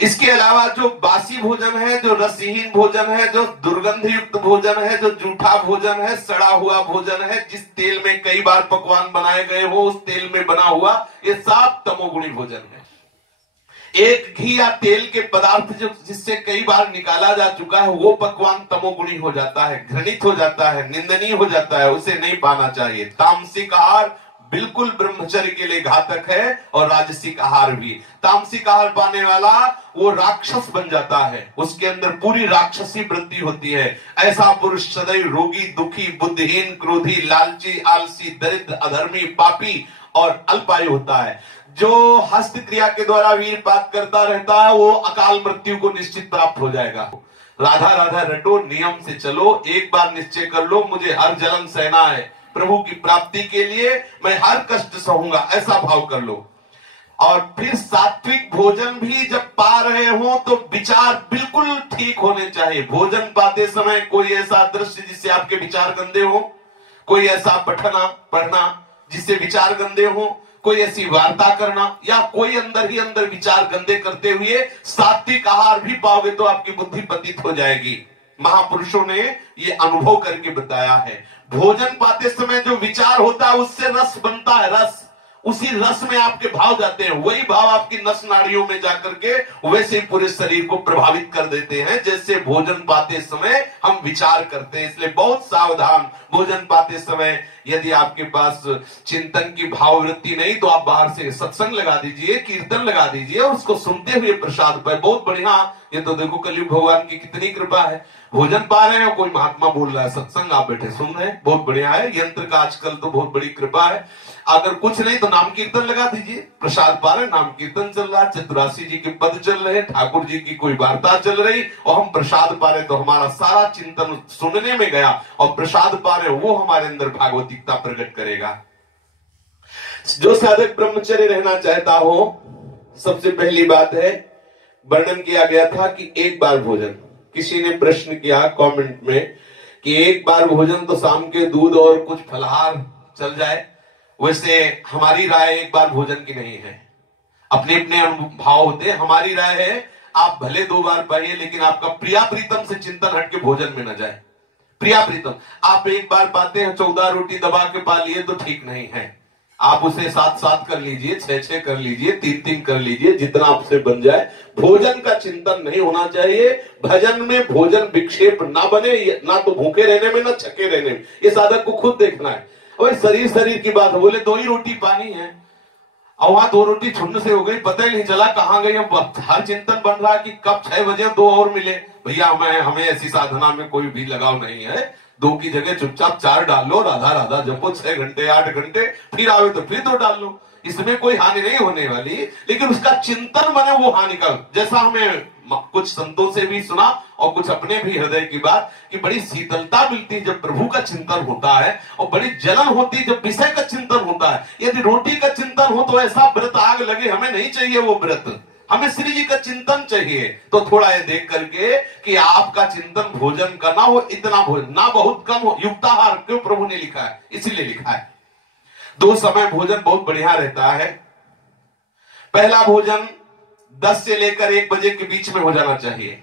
इसके अलावा जो बासी भोजन है, जो रसहीन भोजन है, जो दुर्गंध युक्त भोजन है, जो जूठा भोजन है, सड़ा हुआ भोजन है, जिस तेल में कई बार पकवान बनाए गए हो उस तेल में बना हुआ, ये सब तमोगुणी भोजन है। एक घी या तेल के पदार्थ जो जिससे कई बार निकाला जा चुका है, वो पकवान तमोगुणी हो जाता है, घृणित हो जाता है, निंदनीय हो जाता है, उसे नहीं पाना चाहिए। तामसिक आहार बिल्कुल ब्रह्मचर्य के लिए घातक है, और राजसिक आहार भी। तामसिक आहार पाने वाला वो राक्षस बन जाता है, उसके अंदर पूरी राक्षसी वृत्ति होती है। ऐसा पुरुष सदैव रोगी, दुखी, बुद्धिहीन, क्रोधी, लालची, आलसी, दरिद्र, अधर्मी, पापी और अल्पायु होता है। जो हस्त क्रिया के द्वारा वीरपात करता रहता है वो अकाल मृत्यु को निश्चित प्राप्त हो जाएगा। राधा राधा रटो, नियम से चलो, एक बार निश्चय कर लो मुझे हर जन्म सहना है, प्रभु की प्राप्ति के लिए मैं हर कष्ट सहूंगा, ऐसा भाव कर लो। और फिर सात्विक भोजन भी जब पा रहे हो तो विचार बिल्कुल ठीक होने चाहिए। भोजन पाते समय कोई ऐसा दृश्य जिससे आपके विचार गंदे हो, कोई ऐसा पढ़ना जिससे विचार गंदे हो, कोई ऐसी वार्ता करना, या कोई अंदर ही अंदर विचार गंदे करते हुए सात्विक आहार भी पाओगे तो आपकी बुद्धि पतित हो जाएगी। महापुरुषों ने ये अनुभव करके बताया है। भोजन पाते समय जो विचार होता है उससे रस बनता है, रस, उसी रस में आपके भाव जाते हैं, वही भाव आपकी नस नाड़ियों में जाकर के वैसे ही पूरे शरीर को प्रभावित कर देते हैं जैसे भोजन पाते समय हम विचार करते हैं। इसलिए बहुत सावधान, भोजन पाते समय यदि आपके पास चिंतन की भाववृत्ति नहीं तो आप बाहर से सत्संग लगा दीजिए, कीर्तन लगा दीजिए और उसको सुनते हुए प्रसाद पाए, बहुत बढ़िया। ये तो देखो कलयुग भगवान की कितनी कृपा है, भोजन पा रहे हैं, कोई महात्मा बोल रहा है, सत्संग आप बैठे सुन रहे हैं, बहुत बढ़िया है। यंत्र का आजकल तो बहुत बड़ी कृपा है। अगर कुछ नहीं तो नाम कीर्तन लगा दीजिए, प्रसाद पा रहे, नाम कीर्तन चल रहा है, चतुरासी जी के पद चल रहे, ठाकुर जी की कोई वार्ता चल रही और हम प्रसाद पा रहे, तो हमारा सारा चिंतन सुनने में गया और प्रसाद पा रहे, वो हमारे अंदर भागवतिकता प्रकट करेगा। जो साधक ब्रह्मचर्य रहना चाहता हो, सबसे पहली बात है, वर्णन किया गया था कि एक बार भोजन, किसी ने प्रश्न किया कमेंट में कि एक बार भोजन तो शाम के दूध और कुछ फलहार चल जाए, वैसे हमारी राय एक बार भोजन की नहीं है, अपने अपने भाव होते हैं। हमारी राय है आप भले 2 बार पाइए लेकिन आपका प्रिया प्रीतम से चिंतन हट के भोजन में न जाए। प्रिया प्रीतम आप एक बार पाते हैं, 14 रोटी दबा के पा लिए तो ठीक नहीं है, आप उसे 7-7 कर लीजिए, 6-6 कर लीजिए, 3-3 कर लीजिए, जितना आपसे बन जाए। भोजन का चिंतन नहीं होना चाहिए, भजन में भोजन विक्षेप ना बने, ना तो भूखे रहने में ना छके रहने में, ये साधक को खुद देखना है। और शरीर की बात, बोले 2 ही रोटी पानी है और वहां 2 रोटी छुन्न से हो गई, पता ही नहीं चला कहां गई। अब हर चिंतन बन रहा कि कब 6 बजे 2 और मिले। भैया हमें ऐसी साधना में कोई भी लगाव नहीं है, 2 की जगह चुपचाप 4 डाल लो, राधा राधा जपो 6 घंटे 8 घंटे, फिर आवे तो फिर 2 डाल लो, इसमें कोई हानि नहीं होने वाली। लेकिन उसका चिंतन बने वो हानि का। जैसा हमें कुछ संतों से भी सुना और कुछ अपने भी हृदय की बात कि बड़ी शीतलता मिलती है जब प्रभु का चिंतन होता है, और बड़ी जलन होती है जब विषय का चिंतन होता है। यदि रोटी का चिंतन हो तो ऐसा व्रत आग लगे, हमें नहीं चाहिए वो व्रत, हमें श्री जी का चिंतन चाहिए। तो थोड़ा ये देख करके कि आपका चिंतन भोजन का ना हो, इतना भोजन ना बहुत कम हो, युक्ताहार क्यों प्रभु ने लिखा है, इसलिए लिखा है 2 समय भोजन बहुत बढ़िया रहता है। पहला भोजन 10 से लेकर 1 बजे के बीच में हो जाना चाहिए।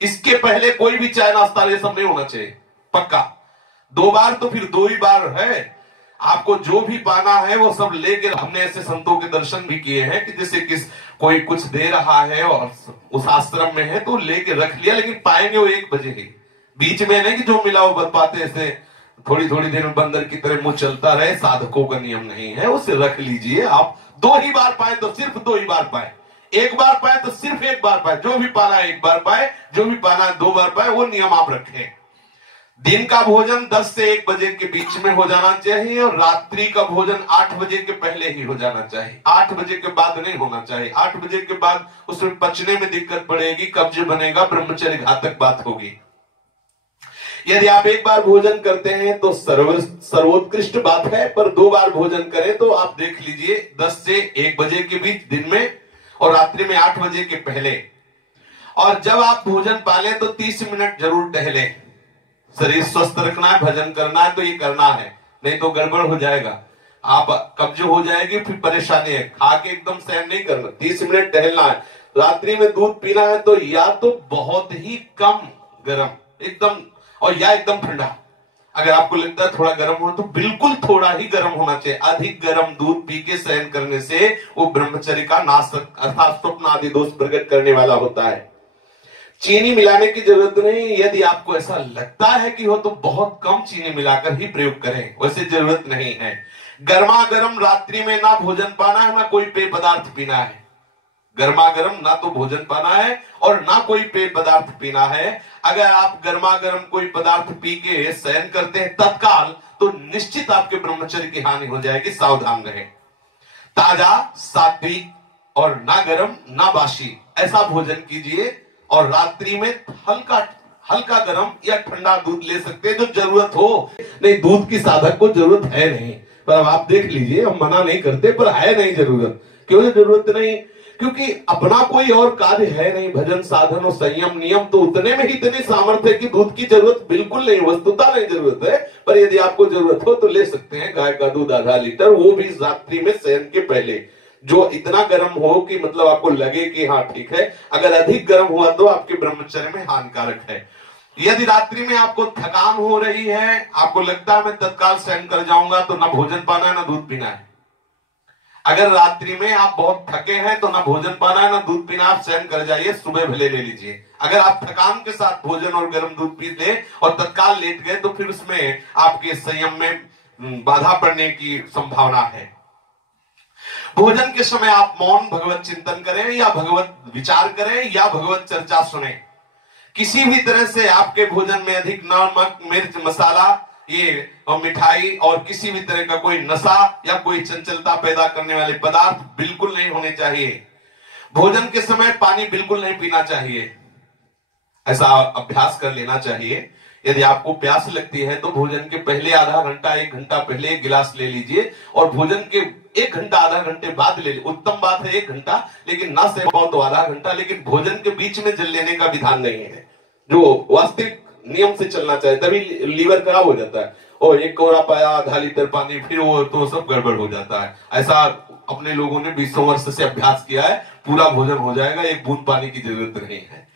इसके पहले कोई भी चाय नाश्ता ये सब नहीं होना चाहिए, पक्का। 2 बार तो फिर 2 ही बार है, आपको जो भी पाना है वो सब लेकर। हमने ऐसे संतों के दर्शन भी किए हैं कि जैसे कोई कुछ दे रहा है और उस आश्रम में है तो लेके रख लिया, लेकिन पाएंगे वो 1 बजे ही। बीच में नहीं कि जो मिला वो बरपाते ऐसे थोड़ी थोड़ी देर में बंदर की तरह मुंह चलता रहे, साधकों का नियम नहीं है। उसे रख लीजिए आप। 2 ही बार पाए तो सिर्फ 2 ही बार पाए, 1 बार पाए तो सिर्फ 1 बार पाए। जो भी पाना है 1 बार पाए, जो भी पाना है 2 बार पाए, वो नियम आप रखें। दिन का भोजन 10 से 1 बजे के बीच में हो जाना चाहिए, और रात्रि का भोजन 8 बजे के पहले ही हो जाना चाहिए। 8 बजे के बाद नहीं होना चाहिए। 8 बजे के बाद उसमें पचने में दिक्कत पड़ेगी, कब्ज बनेगा, ब्रह्मचर्य घातक बात होगी। यदि आप 1 बार भोजन करते हैं तो सर्वोत्कृष्ट बात है, पर 2 बार भोजन करें तो आप देख लीजिए 10 से 1 बजे के बीच दिन में, और रात्रि में 8 बजे के पहले। और जब आप भोजन पालें तो 30 मिनट जरूर टहलें। शरीर स्वस्थ रखना है, भजन करना है तो ये करना है, नहीं तो गड़बड़ हो जाएगा, आप कब्ज हो जाएगी, फिर परेशानी है। खा के एकदम सहन नहीं करना, 30 मिनट टहलना है। रात्रि में दूध पीना है तो या तो बहुत ही कम गर्म एकदम, और या एकदम ठंडा। अगर आपको लगता है थोड़ा गर्म हो तो बिल्कुल थोड़ा ही गर्म होना चाहिए। अधिक गर्म दूध पी के सहन करने से वो ब्रह्मचर्य का नाश अर्थात स्वप्न आदि दोष प्रकट करने वाला होता है। चीनी मिलाने की जरूरत नहीं। यदि आपको ऐसा लगता है कि हो तो बहुत कम चीनी मिलाकर ही प्रयोग करें, वैसे जरूरत नहीं है। गर्मा गर्म रात्रि में ना भोजन पाना है, ना कोई पेय पदार्थ पीना है। गर्मा गर्म ना तो भोजन पाना है और ना कोई पेय पदार्थ पीना है। अगर आप गर्मा गर्म कोई पदार्थ पी के शयन करते हैं तत्काल, तो निश्चित आपके ब्रह्मचर्य की हानि हो जाएगी, सावधान रहें। ताजा, सात्विक और ना गर्म ना बासी ऐसा भोजन कीजिए। और रात्रि में हल्का गर्म या ठंडा दूध ले सकते हैं जो जरूरत हो। नहीं, दूध की साधक को जरूरत है नहीं, पर अब आप देख लीजिए, हम मना नहीं करते, पर है नहीं जरूरत। क्यों जरूरत नहीं? क्योंकि अपना कोई और कार्य है नहीं। भजन साधन और संयम नियम तो उतने में ही इतनी सामर्थ्य है कि दूध की जरूरत बिल्कुल नहीं, वस्तुतः नहीं जरूरत है। पर यदि आपको जरूरत हो तो ले सकते हैं गाय का दूध आधा लीटर, वो भी रात्रि में शयन के पहले, जो इतना गर्म हो कि मतलब आपको लगे कि हाँ ठीक है। अगर अधिक गर्म हुआ तो आपके ब्रह्मचर्य में हानिकारक है। यदि रात्रि में आपको थकान हो रही है, आपको लगता है मैं तत्काल शयन कर जाऊंगा, तो ना भोजन पाना है ना दूध पीना है। अगर रात्रि में आप बहुत थके हैं तो ना भोजन पाना है ना दूध पीना, आप शयन कर जाइए, सुबह भले ले लीजिए। अगर आप थकान के साथ भोजन और गर्म दूध पी ले और तत्काल लेट गए तो फिर उसमें आपके संयम में बाधा पड़ने की संभावना है। भोजन के समय आप मौन भगवत चिंतन करें या भगवत विचार करें या भगवत चर्चा सुने। किसी भी तरह से आपके भोजन में अधिक नमक, मिर्च, मसाला, ये और मिठाई और किसी भी तरह का कोई नशा या कोई चंचलता पैदा करने वाले पदार्थ बिल्कुल नहीं होने चाहिए। भोजन के समय पानी बिल्कुल नहीं पीना चाहिए, ऐसा अभ्यास कर लेना चाहिए। यदि आपको प्यास लगती है तो भोजन के पहले आधा घंटा 1 घंटा पहले 1 गिलास ले लीजिए, और भोजन के 1 घंटा आधा घंटे बाद ले लीजिए। उत्तम बात है 1 घंटा, लेकिन ना से बहुत तो आधा घंटा। लेकिन भोजन के बीच में जल लेने का विधान नहीं है, जो वास्तविक नियम से चलना चाहिए, तभी लीवर खराब हो जाता है। और 1 कोरा पाया आधा लीटर पानी, फिर वो तो सब गड़बड़ हो जाता है। ऐसा अपने लोगों ने 20 वर्ष से अभ्यास किया है, पूरा भोजन हो जाएगा, 1 बूंद पानी की जरूरत नहीं है।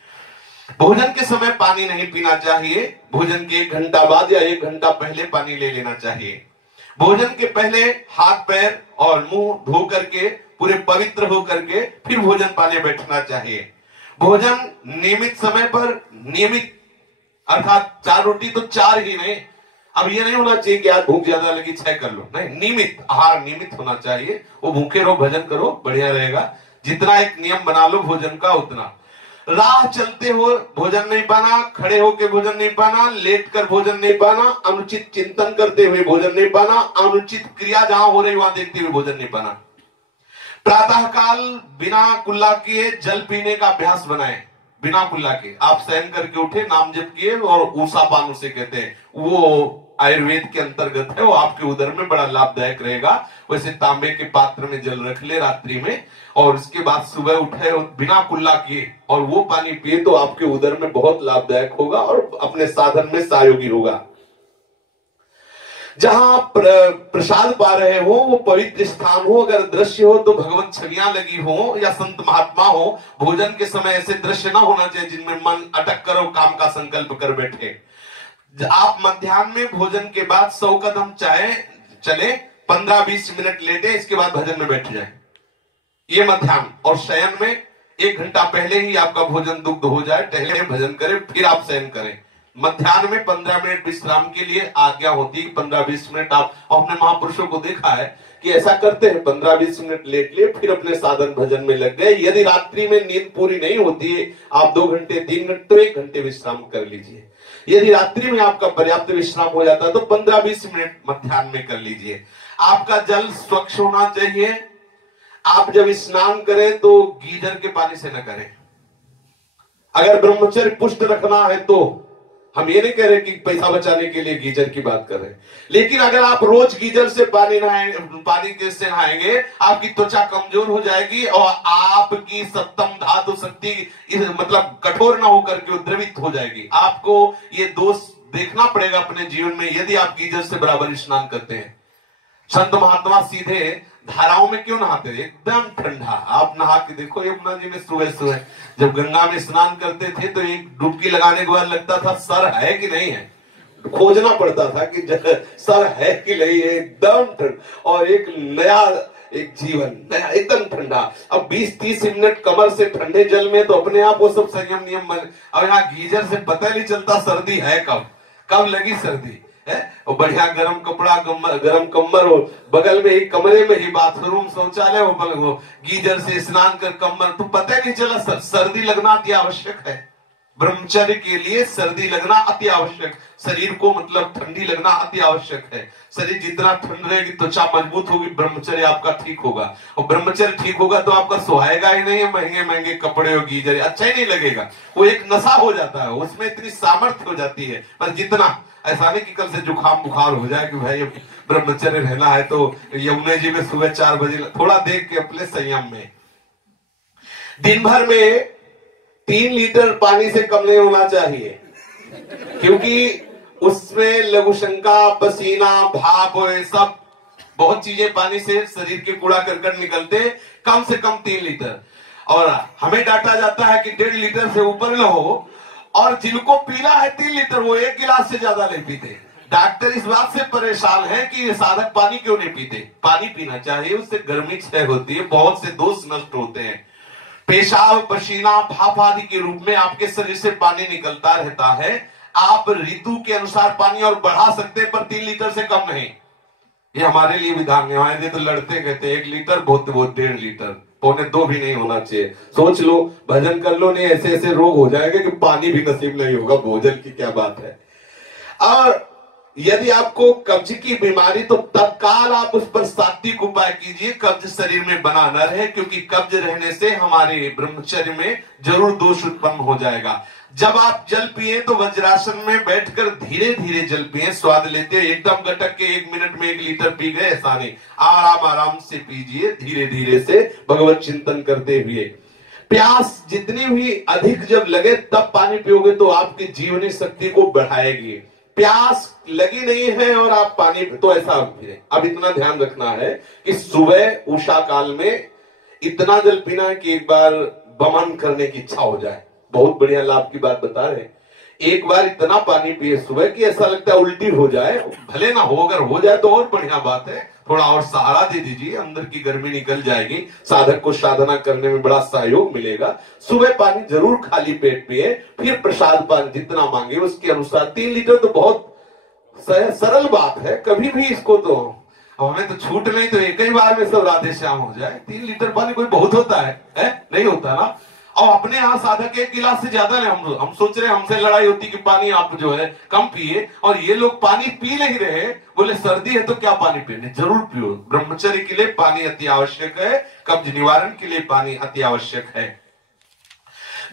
भोजन के समय पानी नहीं पीना चाहिए। भोजन के 1 घंटा बाद या 1 घंटा पहले पानी ले लेना चाहिए। भोजन के पहले हाथ पैर और मुंह धो करके पूरे पवित्र हो करके फिर भोजन पाने बैठना चाहिए। भोजन नियमित समय पर, नियमित अर्थात 4 रोटी तो 4 ही नहीं। अब ये नहीं होना चाहिए कि आज भूख ज्यादा लगी 6 कर लो, नहीं, नियमित आहार नियमित होना चाहिए। वो भूखे रहो, भजन करो, बढ़िया रहेगा। जितना एक नियम बना लो भोजन का उतना। राह चलते हो भोजन नहीं पाना, खड़े होकर भोजन नहीं पाना, लेट कर भोजन नहीं पाना, अनुचित चिंतन करते हुए भोजन नहीं पाना, अनुचित क्रिया जहां हो रही वहां देखते हुए भोजन नहीं पाना। प्रातः काल बिना कुल्ला किए जल पीने का अभ्यास बनाए। बिना कुल्ला के आप शयन करके उठे, नाम जप किए और ऊषा पान उसे कहते हैं, वो आयुर्वेद के अंतर्गत है, वो आपके उदर में बड़ा लाभदायक रहेगा। वैसे तांबे के पात्र में जल रख ले रात्रि में, और उसके बाद सुबह उठे और बिना कुल्ला किए और वो पानी पिए तो आपके उदर में बहुत लाभदायक होगा और अपने साधन में सहयोगी होगा। जहां प्रसाद पा रहे हो वो पवित्र स्थान हो, अगर दृश्य हो तो भगवत छवियां लगी हो या संत महात्मा हो। भोजन के समय ऐसे दृश्य ना होना चाहिए जिनमें मन अटक कर और काम का संकल्प कर बैठे। आप मध्याह्न में भोजन के बाद 100 कदम चाहे चले, 15-20 मिनट लेटे, इसके बाद भजन में बैठ जाए, ये मध्याह्न। और शयन में 1 घंटा पहले ही आपका भोजन दुग्ध हो जाए, टहले भजन करें, फिर आप शयन करें। मध्याह्न में 15 मिनट विश्राम के लिए आज्ञा होती है, 15-20 मिनट आप अपने महापुरुषों को देखा है कि ऐसा करते हैं, 15-20 मिनट लेट लिए फिर अपने साधन भजन में लग गए। यदि रात्रि में नींद पूरी नहीं होती है, आप 2 घंटे 3 घंटे तो 1 घंटे विश्राम कर लीजिए। यदि रात्रि में आपका पर्याप्त विश्राम हो जाता है तो 15-20 मिनट मध्याह्न में कर लीजिए। आपका जल स्वच्छ होना चाहिए। आप जब स्नान करें तो गीजर के पानी से न करें। अगर ब्रह्मचर्य पुष्ट रखना है तो, हम ये नहीं कह रहे कि पैसा बचाने के लिए गीजर की बात कर रहे हैं, लेकिन अगर आप रोज गीजर से पानी से नहाएंगे, आपकी त्वचा कमजोर हो जाएगी और आपकी सप्तम धातु शक्ति मतलब कठोर ना होकर के द्रवित हो जाएगी। आपको ये दोष देखना पड़ेगा अपने जीवन में यदि आप गीजर से बराबर स्नान करते हैं। संत महात्मा सीधे धाराओं में क्यों नहाते थे? एकदम ठंडा। आप नहा के देखो यमुना जी में सुबह सुबह जब गंगा में स्नान करते थे तो एक डुबकी लगाने के बाद लगता था सर है कि नहीं है, खोजना पड़ता था कि सर है कि नहीं है। एकदम ठंड और एक नया एक जीवन नया एकदम ठंडा। अब 20-30 मिनट कमर से ठंडे जल में तो अपने आप वो सब संयम नियम बने। अब यहाँ गीजर से पता नहीं चलता सर्दी है कब लगी सर्दी है। और बढ़िया गरम कपड़ा, गरम कम्बल, और बगल में एक कमरे में ही बाथरूम शौचालय, वो गीजर से स्नान कर कम्बल, तो पता ही नहीं चला सर्दी लगना अति आवश्यक है। ब्रह्मचर्य के लिए सर्दी लगना अति आवश्यक, शरीर को मतलब ठंडी लगना अति आवश्यक है। शरीर जितना ठंड रहेगी त्वचा मजबूत होगी, ब्रह्मचर्य आपका ठीक होगा। और ब्रह्मचर्य ठीक होगा तो आपका सुहाएगा ही नहीं है महंगे महंगे कपड़े और गीजर, अच्छा ही नहीं लगेगा। वो एक नशा हो जाता है, उसमें इतनी सामर्थ्य हो जाती है। पर जितना ऐसा नहीं कि कल से जुकाम बुखार हो जाए कि भाई ब्रह्मचर्य रहना है तो यमुना जी में सुबह 4 बजे, थोड़ा देख के अपने संयम में। दिन भर में 3 लीटर पानी से कम नहीं होना चाहिए, क्योंकि उसमें लघुशंका, पसीना, भाप, सब बहुत चीजें पानी से शरीर के कूड़ा करकट निकलते। कम से कम 3 लीटर, और हमें डांटा जाता है कि 1.5 लीटर से ऊपर न हो, और जिनको पीना है 3 लीटर वो 1 गिलास से ज्यादा नहीं पीते। डॉक्टर इस बात से परेशान है कि साधक पानी क्यों नहीं पीते। पानी पीना चाहिए, उससे गर्मी क्षय होती है, बहुत से दोष नष्ट होते हैं। पेशाब, पसीना, भाप आदि के रूप में आपके शरीर से पानी निकलता रहता है। आप ऋतु के अनुसार पानी और बढ़ा सकते हैं, पर 3 लीटर से कम नहीं। ये हमारे लिए विधान है। हमारे लिए तो लड़ते कहते 1 लीटर बहुत 1.5 लीटर, 1.25 भी नहीं होना चाहिए। सोच लो, भजन कर लो, नहीं ऐसे ऐसे रोग हो जाएंगे कि पानी भी नसीब नहीं होगा, भोजन की क्या बात है। और यदि आपको कब्ज की बीमारी तो तत्काल आप उस पर सात्विक उपाय कीजिए, कब्ज शरीर में बना न रहे, क्योंकि कब्ज रहने से हमारे ब्रह्मचर्य में जरूर दोष उत्पन्न हो जाएगा। जब आप जल पिए तो वज्रासन में बैठकर धीरे धीरे जल पिए, स्वाद लेते एकदम गटक के 1 मिनट में 1 लीटर पी गए, ऐसा नहीं। आराम आराम से पीजिए, धीरे धीरे से भगवत चिंतन करते हुए। प्यास जितनी भी अधिक जब लगे तब पानी पियोगे तो आपकी जीवनी शक्ति को बढ़ाएगी। प्यास लगी नहीं है और आप पानी, तो ऐसा अब इतना ध्यान रखना है कि सुबह उषा काल में इतना जल पीना है कि एक बार बमन करने की इच्छा हो जाए। बहुत बढ़िया लाभ की बात बता रहे। एक बार इतना पानी पिए सुबह कि ऐसा लगता है उल्टी हो जाए, भले ना हो, अगर हो जाए तो और बढ़िया बात है। थोड़ा और सहारा दे दीजिए, अंदर की गर्मी निकल जाएगी, साधक को साधना करने में बड़ा सहयोग मिलेगा। सुबह पानी जरूर खाली पेट पिए, फिर प्रसाद पान जितना मांगे उसके अनुसार। 3 लीटर तो बहुत सरल बात है, कभी भी इसको तो हमें तो छूट नहीं तो एक ही बार में सब राधे श्याम हो जाए। 3 लीटर पानी कोई बहुत होता है? नहीं होता ना। और अपने यहाँ साधक एक गिलास से ज्यादा ले, हम सोच रहे हमसे लड़ाई होती कि पानी आप जो है कम पिए, और ये लोग पानी पी नहीं रहे, बोले सर्दी है तो क्या पानी पीने, जरूर पियो। ब्रह्मचर्य के लिए पानी अति आवश्यक है, कब्ज निवारण के लिए पानी अति आवश्यक है।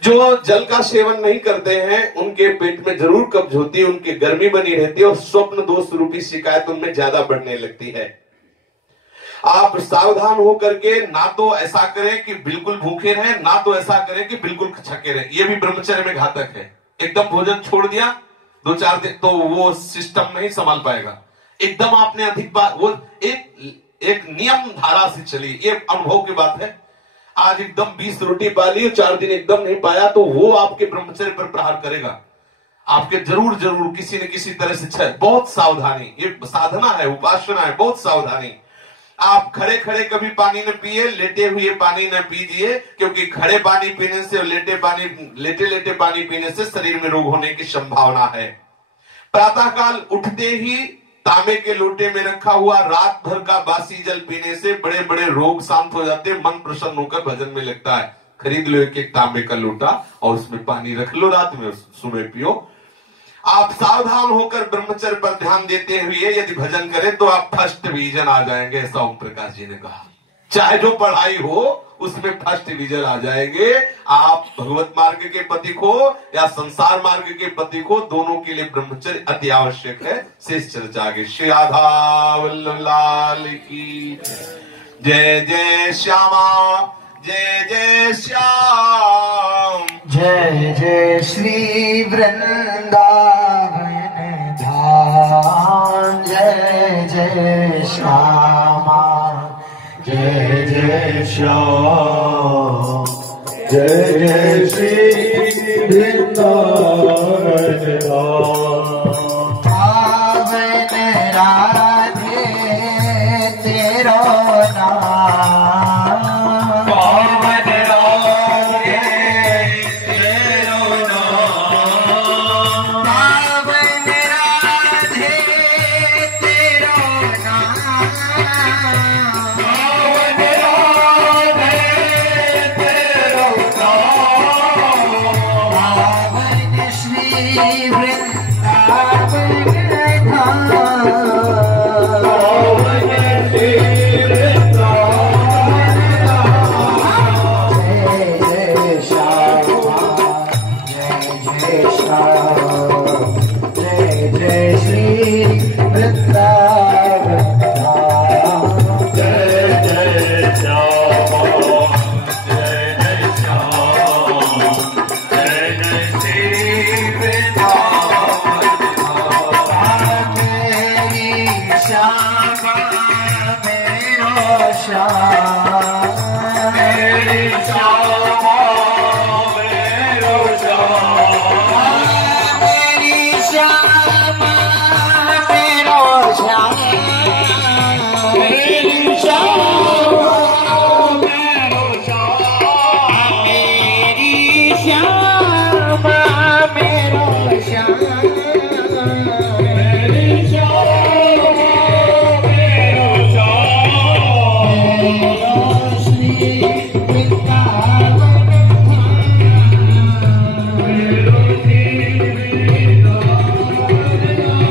जो जल का सेवन नहीं करते हैं उनके पेट में जरूर कब्ज होती है, उनकी गर्मी बनी रहती है और स्वप्न दोष रूपी शिकायत उनमें ज्यादा बढ़ने लगती है। आप सावधान होकर के ना तो ऐसा करें कि बिल्कुल भूखे रहें, ना तो ऐसा करें कि बिल्कुल छके रहें, ये भी ब्रह्मचर्य में घातक है। एकदम भोजन छोड़ दिया 2-4 दिन तो वो सिस्टम नहीं संभाल पाएगा। एकदम आपने अधिक बार वो एक नियम धारा से चली, ये अनुभव की बात है। आज एकदम 20 रोटी पा ली, 4 दिन एकदम नहीं पाया तो वो आपके ब्रह्मचर्य पर प्रहार करेगा। आपके जरूर किसी न किसी तरह से बहुत सावधानी, ये साधना है, उपासना है, बहुत सावधानी। आप खड़े खड़े कभी पानी न पिए, लेटे हुए पानी न पीजिए, क्योंकि खड़े पानी पीने से और लेटे लेटे पानी पीने से शरीर में रोग होने की संभावना है। प्रातःकाल उठते ही तांबे के लोटे में रखा हुआ रात भर का बासी जल पीने से बड़े बड़े रोग शांत हो जाते, मन प्रसन्न होकर भजन में लगता है। खरीद लो एक तांबे का लोटा और उसमें पानी रख लो, रात में सुबह पियो। आप सावधान होकर ब्रह्मचर्य पर ध्यान देते हुए यदि भजन करें तो आप फर्स्ट डिवीजन आ जाएंगे, ऐसा ओम प्रकाश जी ने कहा। चाहे जो पढ़ाई हो उसमें फर्स्ट डिवीजन आ जाएंगे। आप भगवत मार्ग के पथिक हो या संसार मार्ग के पथिक हो, दोनों के लिए ब्रह्मचर्य अति आवश्यक है। शेष चर्चा आगे। श्री राधा वल्लभ लाल की जय जय श्यामा, जय जय श्याम, जय जय श्री वृंदावन धाम, जय जय श्यामा, जय जय श्याम, जय जय श्री वृंदावन धाम। पावन राधे तेरा नाम, पावन राधे तेरा नाम, पावन राधे तेरा नाम, पावन राधे तेरा नाम, पावन श्री वृंदावन धाम, पावन श्री वृंदावन धाम। जय जय श्यामा, जय जय श्याम, जय जय श्री वृंदावन धाम, जय जय श्यामा, जय जय श्याम, जय जय श्री वृंदावन धाम। मेरी श्यामा मेरो श्याम, मेरी श्यामा मेरो श्याम, मेरी श्यामा मेरो श्याम, मेरी श्यामा मेरो श्याम, मेरी श्यामा मेरो श्याम, मेरी श्यामा मेरो श्याम, मेरो श्री वृंदावन धाम, मेरो श्री वृंदावन धाम।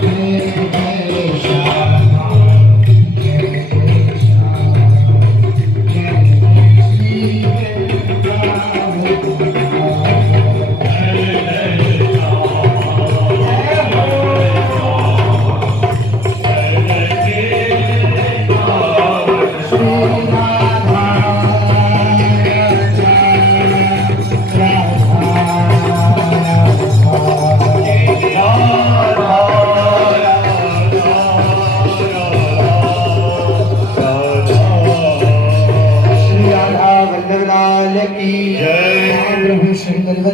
जय जय श्यामा, जय जय श्यामा, जय जय श्री वृंदावन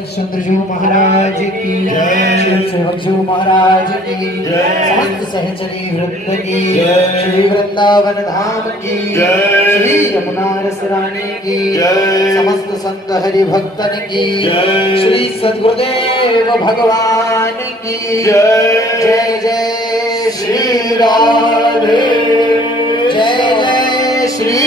चंद्रजू महाराज की जय, सेवकजू महाराज की जय, समस्त सहचरी वृंद की जय, श्री वृंदावन धाम की जय, श्री यमुना रस रानी की जय, समस्त संत हरि भक्तन की जय, श्री सद्गुरुदेव भगवान की जय, जय जय श्री राधे, जय जय श्री